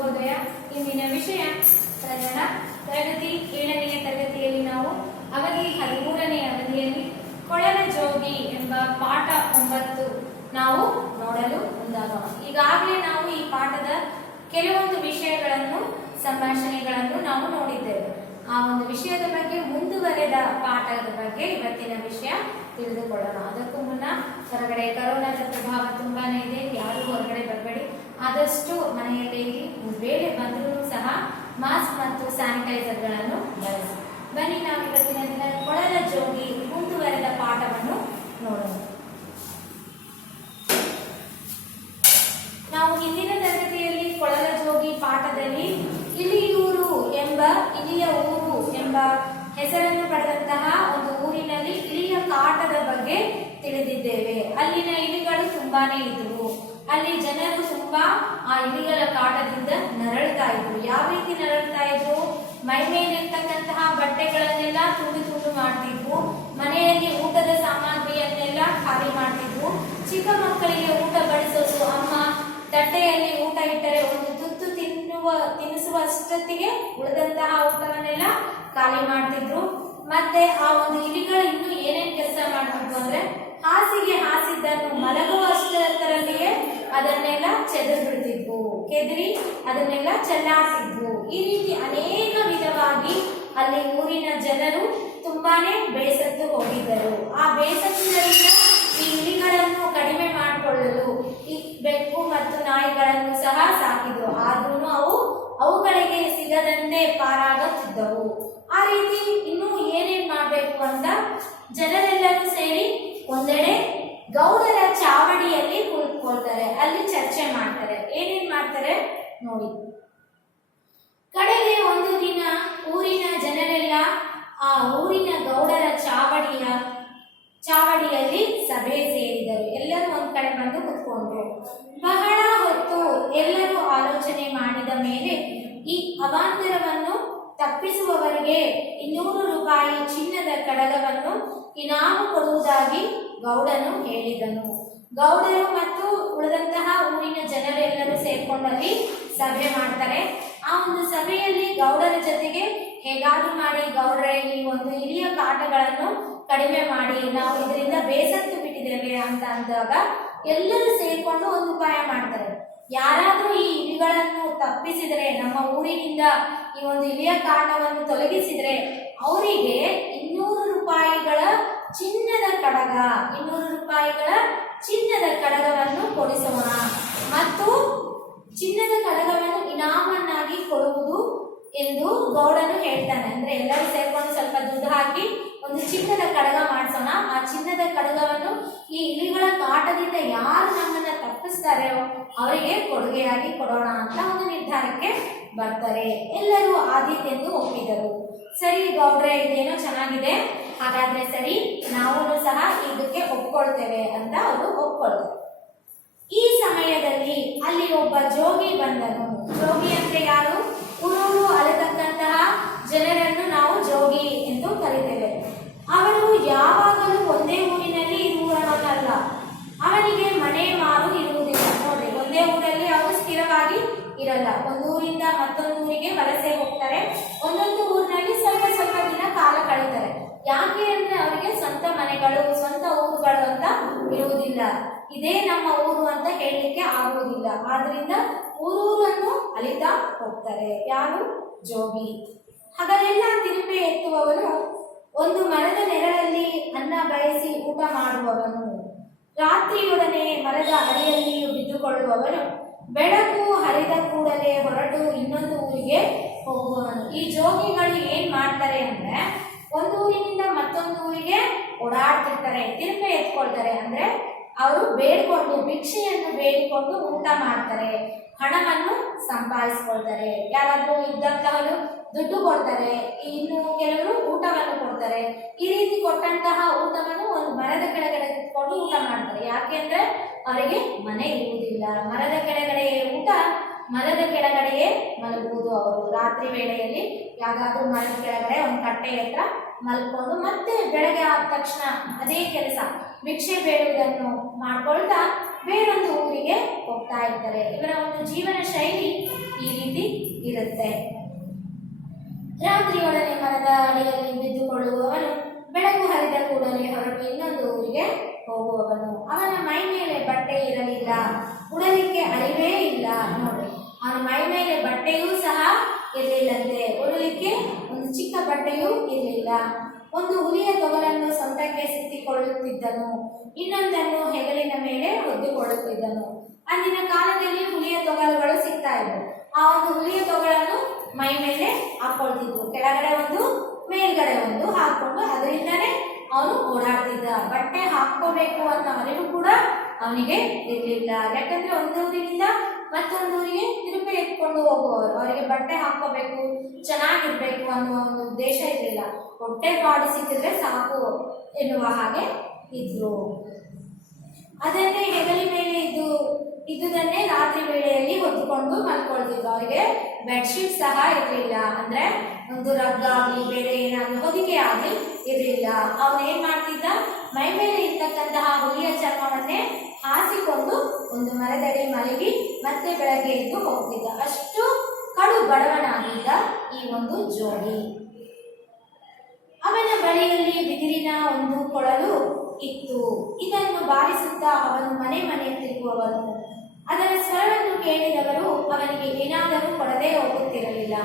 ಶುಭೋದಯ. ಇಂದಿನ ವಿಷಯ ಕನ್ನಡ ತರಗತಿ 7ನೇ ತರಗತಿಯಲ್ಲಿ ನಾವು ಅವಧಿ 13ನೇ ಅವಧಿಯಲ್ಲಿ ಕೊಳಲ ಜೋಗಿ ಎಂಬ ಪಾಠ 9 ನಾವು ನೋಡಲು ಮುಂದಾಗೋಣ. ಈಗಾಗಲೇ ನಾವು ಈ ಪಾಠದ ಕೆಲವೊಂದು ವಿಷಯಗಳನ್ನು ಸಂಭಾಷಣೆಗಳನ್ನು ನಾವು ನೋಡಿದ್ದೇವೆ. ಆ ಒಂದು ವಿಷಯದ ಬಗ್ಗೆ ಮುಂದುವರೆದ ಪಾಠದ ಬಗ್ಗೆ ಇವತ್ತಿನ ವಿಷಯ ತಿಳಿದುಕೊಳ್ಳೋಣ. ಅದಕ್ಕೂ ಮುನ್ನ ಹೊರಗಡೆ ಕರೋನಾದ ಪ್ರಭಾವ ತುಂಬಾನೇ ಇದೆ. ಯಾರು ಹೊರಗಡೆ ಬರಬೇಡಿ. ಆದಷ್ಟು ಮನೆಯಲ್ಲೇ ವೇಳೆ ಬಂದರೂ ಸಹ ಮಾಸ್ಕ್ ಮತ್ತು ಸ್ಯಾನಿಟೈಸರ್ಗಳನ್ನು ಬಳಸಿ. ಬನ್ನಿ ನಾವು ಇವತ್ತಿನ ದಿನ ಕೊಳಲ ಜೋಗಿ ಮುಂದುವರೆದ ಪಾಠವನ್ನು ನೋಡೋಣ. ನಾವು ಹಿಂದಿನ ತರಗತಿಯಲ್ಲಿ ಕೊಳಲ ಜೋಗಿ ಪಾಠದಲ್ಲಿ ಇಲಿಯೂರು ಎಂಬ ಇಲಿಯ ಊರು ಎಂಬ ಹೆಸರನ್ನು ಪಡೆದಂತಹ ಒಂದು ಊರಿನಲ್ಲಿ ಇಲಿಯ ಕಾಟದ ಬಗ್ಗೆ ತಿಳಿದಿದ್ದೇವೆ. ಅಲ್ಲಿನ ಇಲಿಗಳು ತುಂಬಾನೇ ಇದ್ವು. ಅಲ್ಲಿ ಜನರು ತುಂಬಾ ಆ ಇಲಿಗಳ ಕಾಟದಿಂದ ನರಳ್ತಾ ಇದ್ರು. ಯಾವ ರೀತಿ ನರಳ್ತಾ ಇದ್ರು? ಮೈ ಮೇಲಿರ್ತಕ್ಕಂತಹ ಬಟ್ಟೆಗಳನ್ನೆಲ್ಲ ತುಂಡು ತುಂಡು ಮಾಡ್ತಿದ್ವು. ಮನೆಯಲ್ಲಿ ಊಟದ ಸಾಮಗ್ರಿಯನ್ನೆಲ್ಲ ಖಾಲಿ ಮಾಡ್ತಿದ್ವು. ಚಿಕ್ಕ ಮಕ್ಕಳಿಗೆ ಊಟ ಬಡಿಸೋದು ಅಮ್ಮ ತಟ್ಟೆಯಲ್ಲಿ ಊಟ ಇಟ್ಟರೆ ಒಂದು ತುತ್ತು ತಿನ್ನಿಸುವಷ್ಟೊತ್ತಿಗೆ ಉಳಿದಂತಹ ಊಟವನ್ನೆಲ್ಲ ಖಾಲಿ ಮಾಡ್ತಿದ್ರು. ಮತ್ತೆ ಆ ಒಂದು ಇಲಿಗಳು ಇನ್ನು ಏನೇನ್ ಕೆಲಸ ಮಾಡ್ತಿದ್ವು ಅಂದ್ರೆ ಹಾಸಿಗೆ ಹಾಸಿದ್ದನ್ನು ಮಲಗುವಷ್ಟರಲ್ಲಿಯೇ ಅದನ್ನೆಲ್ಲ ಚೆದರ್ ಬಿಡ್ತಿದ್ವು, ಕೆದರಿ ಅದನ್ನೆಲ್ಲ ಚೆಲ್ಲಾಡ್ತಿದ್ವು. ಈ ರೀತಿ ಅನೇಕ ವಿಧವಾಗಿ ಅಲ್ಲಿ ಊರಿನ ಜನರು ತುಂಬಾನೇ ಬೇಸತ್ತು ಹೋಗಿದ್ದರು. ಆ ಬೇಸತ್ತಿನಿಂದ ಈ ಇಲಿಗಳನ್ನು ಕಡಿಮೆ ಮಾಡಿಕೊಳ್ಳಲು ಈ ಬೆಕ್ಕು ಮತ್ತು ನಾಯಿಗಳನ್ನು ಸಹ ಸಾಕಿದ್ರು. ಆದ್ರೂ ಅವುಗಳಿಗೆ ಸಿಗದಂತೆ ಪಾರಾಗುತ್ತಿದ್ದವು. ಆ ರೀತಿ ಇನ್ನು ಏನೇನ್ ಮಾಡ್ಬೇಕು ಅಂತ ಜನರೆಲ್ಲರೂ ಸೇರಿ ಒಂದೆಡೆ ಗೌಡರ ಚಾವಡಿಯಲ್ಲಿ ಕುಳಿತುಕೊಳ್ತಾರೆ. ಅಲ್ಲಿ ಚರ್ಚೆ ಮಾಡ್ತಾರೆ. ಏನೇನ್ ಮಾಡ್ತಾರೆ ನೋಡಿ. ಕಡೆಗೆ ಒಂದು ದಿನ ಊರಿನ ಜನರೆಲ್ಲ ಆ ಊರಿನ ಗೌಡರ ಚಾವಡಿಯಲ್ಲಿ ಸಭೆ ಸೇರಿದರು. ಎಲ್ಲರೂ ಒಂದ್ ಕಡೆ ಬಂದು ಕುತ್ಕೊಂಡ್ರು. ಬಹಳ ಹೊತ್ತು ಎಲ್ಲರೂ ಆಲೋಚನೆ ಮಾಡಿದ ಮೇಲೆ ಈ ಅವಾಂತರವನ್ನು ತಪ್ಪಿಸುವವರಿಗೆ 200 ರೂಪಾಯಿ ಚಿನ್ನದ ಕಡಗವನ್ನು ಇನಾಮು ಕೊಡುವುದಾಗಿ ಗೌಡನು ಹೇಳಿದನು. ಗೌಡರು ಮತ್ತು ಉಳಿದಂತಹ ಊರಿನ ಜನರೆಲ್ಲರೂ ಸೇರ್ಕೊಂಡಲ್ಲಿ ಸಭೆ ಮಾಡ್ತಾರೆ. ಆ ಒಂದು ಸಭೆಯಲ್ಲಿ ಗೌಡರ ಜೊತೆಗೆ ಹೇಗಾದ್ರೂ ಮಾಡಿ ಗೌಡ್ರೆ ಈ ಒಂದು ಇಲಿಯ ಕಾಟಗಳನ್ನು ಕಡಿಮೆ ಮಾಡಿ, ನಾವು ಇದರಿಂದ ಬೇಸತ್ತು ಬಿಟ್ಟಿದ್ದೇವೆ ಅಂತ ಅಂದಾಗ ಎಲ್ಲರೂ ಸೇರ್ಕೊಂಡು ಒಂದು ಉಪಾಯ ಮಾಡ್ತಾರೆ. ಯಾರಾದ್ರೂ ಈ ಇಲಿಗಳನ್ನು ತಪ್ಪಿಸಿದರೆ, ನಮ್ಮ ಊರಿನಿಂದ ಈ ಒಂದು ಇಲಿಯ ಕಾಟವನ್ನು ತೊಲಗಿಸಿದ್ರೆ ಅವರಿಗೆ 200 ರೂಪಾಯಿಗಳ ಚಿನ್ನದ ಕಡಗ 200 ರೂಪಾಯಿಗಳ ಚಿನ್ನದ ಕಡಗವನ್ನು ಕೊಡಿಸೋಣ ಮತ್ತು ಚಿನ್ನದ ಕಡಗವನ್ನು ಇನಾಮನ್ನಾಗಿ ಕೊಡುವುದು ಎಂದು ಗೌಡನು ಹೇಳ್ತಾನೆ. ಅಂದ್ರೆ ಎಲ್ಲರೂ ಸೇರ್ಕೊಂಡು ಸ್ವಲ್ಪ ದುಡ್ಡು ಹಾಕಿ ಒಂದು ಚಿನ್ನದ ಕಡಗ ಮಾಡಿಸೋಣ. ಆ ಚಿನ್ನದ ಕಡಗವನ್ನು ಈ ಇಲಿಗಳ ಕಾಟದಿಂದ ಯಾರು ನಮ್ಮನ್ನ ತಪ್ಪಿಸ್ತಾರೋ ಅವರಿಗೆ ಕೊಡುಗೆಯಾಗಿ ಕೊಡೋಣ ಅಂತ ಒಂದು ನಿರ್ಧಾರಕ್ಕೆ ಬರ್ತಾರೆ. ಎಲ್ಲರೂ ಆದೀತೆಂದು ಒಪ್ಪಿದರು. ಸರಿ ಗೌಡ್ರೆ, ಇದೇನೋ ಚೆನ್ನಾಗಿದೆ, ಹಾಗಾದ್ರೆ ಸರಿ, ನಾವು ಸಹ ಇದಕ್ಕೆ ಒಪ್ಕೊಳ್ತೇವೆ ಅಂತ ಅವರು ಒಪ್ಕೊಳ್ತಾರೆ. ಈ ಸಮಯದಲ್ಲಿ ಅಲ್ಲಿ ಒಬ್ಬ ಜೋಗಿ ಬಂದನು. ಜೋಗಿ ಅಂದ್ರೆ ಯಾರು? ಊರೂರು ಅಲೆತಕ್ಕಂತಹ ಜನರನ್ನು ನಾವು ಜೋಗಿ ಎಂದು ಕರೀತೇವೆ. ಅವರು ಯಾವಾಗಲೂ ಒಂದೇ ಊರಿನಲ್ಲಿ ಇರುವವನಲ್ಲ. ಅವನಿಗೆ ಮನೆ ಮಾರು ಇರುವುದಿಲ್ಲ. ನೋಡಿ, ಒಂದೇ ಊರಲ್ಲಿ ಅವರು ಸ್ಥಿರವಾಗಿ ಇರಲ್ಲ. ಒಂದು ಊರಿಂದ ಮತ್ತೊಂದು ಊರಿಗೆ ವಲಸೆ ಹೋಗ್ತಾರೆ. ಒಂದೊಂದು ಊರಿನಲ್ಲಿ ಸ್ವಲ್ಪ ಸ್ವಲ್ಪ ದಿನ ಕಾಲ ಕಳೀತಾರೆ. ಯಾಕೆ ಅಂದ್ರೆ ಅವರಿಗೆ ಸ್ವಂತ ಮನೆಗಳು, ಸ್ವಂತ ಊರುಗಳು ಅಂತ ಇರುವುದಿಲ್ಲ. ಇದೇ ನಮ್ಮ ಊರು ಅಂತ ಹೇಳಲಿಕ್ಕೆ ಆಗುವುದಿಲ್ಲ. ಆದ್ರಿಂದ ಊರೂರನ್ನು ಅಲಿತಾ ಹೋಗ್ತಾರೆ. ಯಾರು? ಜೋಗಿ. ಹಗಲೆಲ್ಲ ತಿರುಪೆ ಎತ್ತುವವನು, ಒಂದು ಮರದ ನೆರಳಲ್ಲಿ ಅನ್ನ ಬಯಸಿ ಊಟ ಮಾಡುವವನು, ರಾತ್ರಿಯೊಡನೆ ಮರದ ಅಡಿಯಲ್ಲಿಯೂ ಬಿದ್ದುಕೊಳ್ಳುವವನು, ಬೆಳಕು ಹರಿದ ಕೂಡಲೇ ಹೊರಟು ಇನ್ನೊಂದು ಊರಿಗೆ ಹೋಗುವವನು. ಈ ಜೋಗಿಗಳು ಏನ್ ಮಾಡ್ತಾರೆ ಅಂದ್ರೆ ಒಂದು ಊರಿನಿಂದ ಮತ್ತೊಂದು ಊರಿಗೆ ಓಡಾಡ್ತಿರ್ತಾರೆ, ತಿರುಪೆ ಎತ್ಕೊಳ್ತಾರೆ. ಅಂದ್ರೆ ಅವರು ಬೇಡಿಕೊಂಡು, ಭಿಕ್ಷೆಯನ್ನು ಬೇಡಿಕೊಂಡು ಊಟ ಮಾಡ್ತಾರೆ, ಹಣವನ್ನು ಸಂಪಾದಿಸ್ಕೊಳ್ತಾರೆ. ಯಾರಾದ್ರೂ ಇದ್ದಂತಹವರು ದುಡ್ಡು ಕೊಡ್ತಾರೆ, ಇನ್ನು ಕೆಲವರು ಊಟವನ್ನು ಕೊಡ್ತಾರೆ. ಈ ರೀತಿ ಕೊಟ್ಟಂತಹ ಊಟವನ್ನು ಒಂದು ಮರದ ಕೆಳಗಡೆ ಇಟ್ಕೊಂಡು ಊಟ ಮಾಡ್ತಾರೆ. ಯಾಕೆಂದ್ರೆ ಅವರಿಗೆ ಮನೆ ಇರುವುದಿಲ್ಲ. ಮರದ ಕೆಳಗಡೆಯೇ ಊಟ, ಮರದ ಕೆಳಗಡೆಯೇ ಮಲಗುವುದು. ಅವರು ರಾತ್ರಿ ವೇಳೆಯಲ್ಲಿ ಯಾವ್ದಾದ್ರೂ ಮರದ ಕೆಳಗಡೆ ಒಂದು ಕಟ್ಟೆ ಹತ್ರ ಮಲ್ಕೊಂಡು ಮತ್ತೆ ಬೆಳಗ್ಗೆ ಆದ ತಕ್ಷಣ ಅದೇ ಕೆಲಸ, ಭಿಕ್ಷೆ ಬೇಡುವುದನ್ನು ಮಾಡ್ಕೊಳ್ತಾ ಬೇರೊಂದು ಊರಿಗೆ ಹೋಗ್ತಾ ಇರ್ತಾರೆ. ಇವರ ಒಂದು ಜೀವನ ಶೈಲಿ ಈ ರೀತಿ ಇರುತ್ತೆ. ರಾತ್ರಿಯೊಡನೆ ಮರದ ಅಡಿಯಲ್ಲಿ ಬಿದ್ದುಕೊಳ್ಳುವವನು ಬೆಳಕು ಹರಿದ ಕೂಡಲೇ ಹೊರಟು ಇನ್ನೊಂದು ಊರಿಗೆ ಹೋಗುವವನು. ಅವನ ಮೈ ಮೇಲೆ ಬಟ್ಟೆ ಇರಲಿಲ್ಲ, ಉಡಲಿಕ್ಕೆ ಅರಿವೇ ಇಲ್ಲ. ನೋಡಿ, ಅವನ ಮೈ ಮೇಲೆ ಬಟ್ಟೆಯೂ ಸಹ ಇರಲಿಲ್ಲಂತೆ, ಉಡಲಿಕ್ಕೆ ಒಂದು ಚಿಕ್ಕ ಬಟ್ಟೆಯೂ ಇರಲಿಲ್ಲ. ಒಂದು ಹುಲಿಯ ತೊಗಲನ್ನು ಸೊಂಟಕ್ಕೆ ಸುತ್ತಿಕೊಳ್ಳುತ್ತಿದ್ದನು, ಇನ್ನೊಂದನ್ನು ಹೆಗಲಿನ ಮೇಲೆ ಹೊದ್ದುಕೊಳ್ಳುತ್ತಿದ್ದನು. ಅಂದಿನ ಕಾಲದಲ್ಲಿ ಹುಲಿಯ ತೊಗಲುಗಳು ಸಿಗ್ತಾ ಇದ್ವು. ಆ ಒಂದು ಹುಲಿಯ ತೊಗಲನ್ನು ಮೈ ಮೇಲೆ ಹಾಕೊಳ್ತಿದ್ರು, ಕೆಳಗಡೆ ಒಂದು ಮೇಲ್ಗಡೆ ಒಂದು ಹಾಕೊಂಡು ಅದರಿಂದನೇ ಅವನು ಓಡಾಡ್ತಿದ್ದ. ಬಟ್ಟೆ ಹಾಕೋಬೇಕು ಅಂತ ಅರಿವು ಕೂಡ ಅವನಿಗೆ ಇರಲಿಲ್ಲ. ಯಾಕಂದ್ರೆ ಒಂದು ಊರಿನಿಂದ ಮತ್ತೊಂದು ಊರಿಗೆ ತಿರುಪಿ ಎತ್ಕೊಂಡು ಹೋಗುವವರು, ಅವರಿಗೆ ಬಟ್ಟೆ ಹಾಕೋಬೇಕು, ಚೆನ್ನಾಗಿರ್ಬೇಕು ಅನ್ನುವ ಒಂದು ಉದ್ದೇಶ ಇರಲಿಲ್ಲ. ಹೊಟ್ಟೆ ಪಾಡು ಸಿಕ್ಕಿದ್ರೆ ಸಾಕು ಎನ್ನುವ ಹಾಗೆ ಇದ್ರು. ಅದನ್ನೇ ಹೆಗಲಿ ಮೇಲೆ ಇದ್ದುದನ್ನೇ ರಾತ್ರಿ ವೇಳೆಯಲ್ಲಿ ಹೊದ್ದುಕೊಂಡು ಮಲ್ಕೊಳ್ತಿದ್ರು. ಅವರಿಗೆ ಬೆಡ್ಶೀಟ್ ಸಹ ಇರಲಿಲ್ಲ, ಅಂದ್ರೆ ಒಂದು ರಗ್ ಆಗಲಿ ಬೇರೆ ಏನಾಗಲಿ ಹೊದಿಕೆ ಆಗಲಿ ಇರಲಿಲ್ಲ. ಅವನು ಏನ್ ಮಾಡ್ತಿದ್ದ, ಮೈ ಮೇಲೆ ಇರ್ತಕ್ಕಂತಹ ಹುಲಿಯ ಚರ್ಮವನ್ನೇ ಹಾಸಿಕೊಂಡು ಒಂದು ಮರದಡಿ ಮಲಗಿ ಮತ್ತೆ ಬೆಳಗ್ಗೆ ಎದ್ದು ಹೋಗ್ತಿದ್ದ. ಅಷ್ಟು ಕಡು ಬಡವನಾಗಿದ್ದ ಈ ಒಂದು ಜೋಡಿ. ಅವನ ಬಳಿಯಲ್ಲಿ ಬಿದಿರಿನ ಒಂದು ಕೊಳಲು ಇತ್ತು. ಇದನ್ನು ಬಾರಿಸುತ್ತಾ ಅವನು ಮನೆ ಮನೆ ತಿರುಗುವವನು. ಅದರ ಸ್ವರವನ್ನು ಕೇಳಿದವರು ಅವನಿಗೆ ಏನಾದರೂ ಕೊಡದೆ ಹೋಗುತ್ತಿರಲಿಲ್ಲ.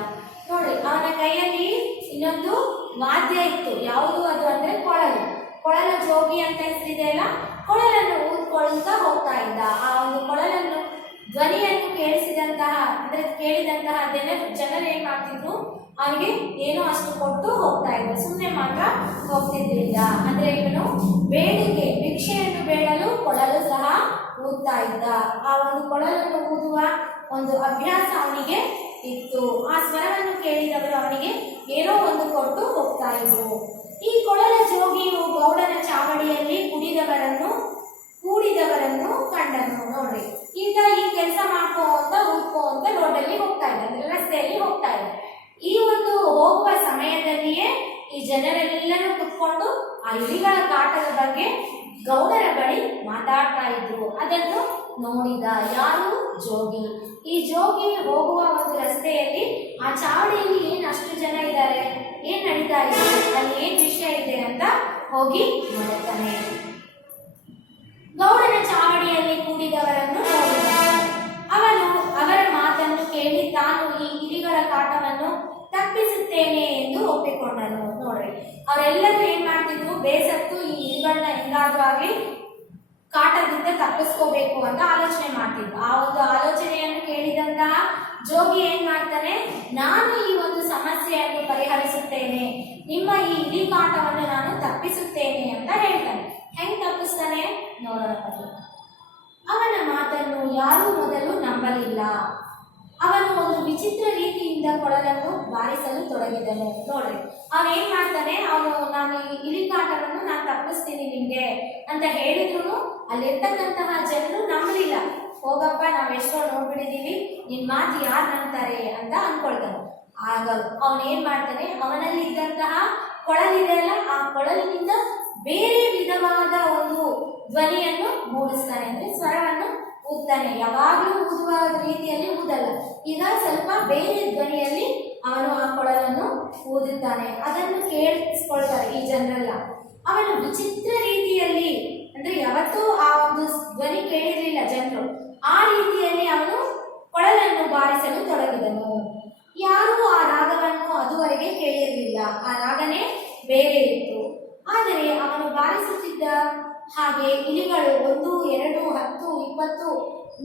ನೋಡಿ, ಅವನ ಕೈಯಲ್ಲಿ ಇನ್ನೊಂದು ವಾದ್ಯ ಇತ್ತು. ಯಾವುದು ಅದು ಅಂದ್ರೆ ಕೊಳಲು. ಕೊಳಲ ಜೋಗಿ ಅಂತ ಹೆಸರಿದೆ ಅಲ್ಲ, ಕೊಳಲನ್ನು ಊದ್ಕೊಳ್ತಾ ಹೋಗ್ತಾ ಇದ್ದ. ಆ ಒಂದು ಕೊಳಲನ್ನು ಧ್ವನಿಯನ್ನು ಕೇಳಿದಂತಹ ಜನರು ಏನ್ ಮಾಡ್ತಿದ್ರು, ಅವನಿಗೆ ಏನೋ ಅಷ್ಟು ಕೊಟ್ಟು ಹೋಗ್ತಾ ಇದ್ರು, ಸುಮ್ಮನೆ ಮಾತ್ರ ಹೋಗ್ತಿದ್ದಿಲ್ಲ. ಅಂದ್ರೆ ಇವನು ಬೇಡಿಕೆ ಭಿಕ್ಷೆಯನ್ನು ಬೇಡಲು ಕೊಳಲು ಸಹ ಊದ್ತಾ ಇದ್ದ. ಆ ಒಂದು ಕೊಳಲನ್ನು ಊದುವ ಒಂದು ಅಭ್ಯಾಸ ಅವನಿಗೆ ಇತ್ತು. ಆ ಸ್ವರವನ್ನು ಕೇಳಿದವರು ಅವನಿಗೆ ಏನೋ ಒಂದು ಕೊಟ್ಟು ಹೋಗ್ತಾ ಇದ್ರು. ಈ ಕೊಳಲ ಜೋಗಿಯು ಗೌಡನ ಚಾವಡಿಯಲ್ಲಿ ಕೂಡಿದವರನ್ನು ಕಂಡನು. ನೋಡ್ರಿ, ಈಗ ಈ ಕೆಲಸ ಮಾಡ್ಕೋ ಅಂತ ರೋಡಲ್ಲಿ ಹೋಗ್ತಾ ಇದ್ದ, ರಸ್ತೆಯಲ್ಲಿ ಹೋಗ್ತಾ ಇದ್ದ. ಈ ಒಂದು ಹೋಗುವ ಸಮಯದಲ್ಲಿಯೇ ಈ ಜನರೆಲ್ಲರೂ ಕುತ್ಕೊಂಡು ಆ ಇಲಿಗಳ ಕಾಟದ ಬಗ್ಗೆ ಗೌಡರ ಬಳಿ ಮಾತಾಡ್ತಾ ಇದ್ರು. ಅದನ್ನು ನೋಡಿದ ಯಾರು, ಜೋಗಿ. ಈ ಜೋಗಿ ಹೋಗುವ ಒಂದು ರಸ್ತೆಯಲ್ಲಿ ಆ ಚಾವಡಿಯಲ್ಲಿ ಏನ್ ಅಷ್ಟು ಜನ ಇದ್ದಾರೆ, ಏನ್ ನಡೀತಾ ಇದೆ, ಅಲ್ಲಿ ಏನ್ ವಿಷಯ ಇದೆ ಅಂತ ಹೋಗಿ ನೋಡುತ್ತಾನೆ. ಗೌಡನ ಚಾವಡಿಯಲ್ಲಿ ಕೂಡಿದವರನ್ನು ನೋಡಿದ. ಅವನು ಅವರ ಮಾತನ್ನು ಕೇಳಿ ತಾನು ಈ ಇಲಿಗಳ ಕಾಟವನ್ನು ತಪ್ಪಿಸುತ್ತೇನೆ ಎಂದು ಒಪ್ಪಿಕೊಂಡನು. ನೋಡ್ರಿ, ಅವರೆಲ್ಲರೂ ಏನ್ ಮಾಡ್ತಿದ್ರು, ಬೇಸತ್ತು ಈ ಇಲಿಗಳನ್ನ ಹೆಂಗಾದ್ರೂ ಆಗ್ಲಿ ಕಾಟದಿಂದ ತಪ್ಪಿಸ್ಕೋಬೇಕು ಅಂತ ಆಲೋಚನೆ ಮಾಡ್ತಿದ್ರು. ಆ ಒಂದು ಆಲೋಚನೆಯನ್ನು ಕೇಳಿದಂತಹ ಜೋಗಿ ಏನ್ ಮಾಡ್ತಾನೆ, ನಾನು ಈ ಒಂದು ಸಮಸ್ಯೆಯನ್ನು ಪರಿಹರಿಸುತ್ತೇನೆ, ನಿಮ್ಮ ಈ ಇಲಿ ಕಾಟವನ್ನು ನಾನು ತಪ್ಪಿಸುತ್ತೇನೆ ಅಂತ ಹೇಳ್ತಾನೆ. ಹೆಂಗ್ ತಪ್ಪಿಸ್ತಾನೆ ನೋಡೋಣ. ಅವನ ಮಾತನ್ನು ಯಾರೂ ಮೊದಲು ನಂಬಲಿಲ್ಲ. ಅವನು ಒಂದು ವಿಚಿತ್ರ ರೀತಿಯಿಂದ ಕೊಳಲನ್ನು ಬಾರಿಸಲು ತೊಡಗಿದನು. ನೋಡ್ರಿ, ಅವನೇನ್ ಮಾಡ್ತಾನೆ, ನಾನು ಈ ಇಲಿ ಕಾಟವನ್ನು ನಾನು ತಪ್ಪಿಸ್ತೀನಿ ನಿಮ್ಗೆ ಅಂತ ಹೇಳಿದ್ರು ಅಲ್ಲಿರ್ತಕ್ಕಂತಹ ಜನರು ನಂಬಲಿಲ್ಲ. ಹೋಗಪ್ಪ, ನಾವೆಷ್ಟೋ ನೋಡ್ಬಿಟ್ಟಿದೀವಿ, ನಿನ್ ಮಾತು ಯಾರು ನಂಬ್ತಾರೆ ಅಂತ ಅನ್ಕೊಳ್ತಾನೆ. ಆಗ ಅವನೇನ್ ಮಾಡ್ತಾನೆ, ಅವನಲ್ಲಿ ಇದ್ದಂತಹ ಕೊಳಲಿದೆಯಲ್ಲ, ಆ ಕೊಳಲಿನಿಂದ ಬೇರೆ ವಿಧವಾದ ಒಂದು ಧ್ವನಿಯನ್ನು ಮೂಡಿಸ್ತಾನೆ, ಅಂದ್ರೆ ಸ್ವರವನ್ನು ಊದ್ತಾನೆ. ಯಾವಾಗಲೂ ಊದುವ ರೀತಿಯಲ್ಲಿ ಊದಲ್ಲ, ಈಗ ಸ್ವಲ್ಪ ಬೇರೆ ಧ್ವನಿಯಲ್ಲಿ ಅವನು ಆ ಕೊಳಲನ್ನು ಊದುತ್ತಾನೆ. ಅದನ್ನು ಕೇಳಿಸ್ಕೊಳ್ತಾರೆ ಈ ಜನರೆಲ್ಲ. ಅವನು ವಿಚಿತ್ರ ರೀತಿಯಲ್ಲಿ, ಅಂದ್ರೆ ಯಾವತ್ತೂ ಆ ಒಂದು ಧ್ವನಿ ಕೇಳಿರಲಿಲ್ಲ ಜನರು, ಆ ರೀತಿಯಲ್ಲಿ ಅವನು ಕೊಳಲನ್ನು ಬಾರಿಸಲು ತೊಡಗಿದನು. ಯಾರೂ ಆ ರಾಗವನ್ನು ಅದುವರೆಗೆ ಕೇಳಿರಲಿಲ್ಲ, ಆ ರಾಗನೇ ಬೇರೆ ಇತ್ತು. ಆದರೆ ಅವನು ಬಾರಿಸುತ್ತಿದ್ದ ಹಾಗೆ ಇಲಿಗಳು 1, 2, 10, 20,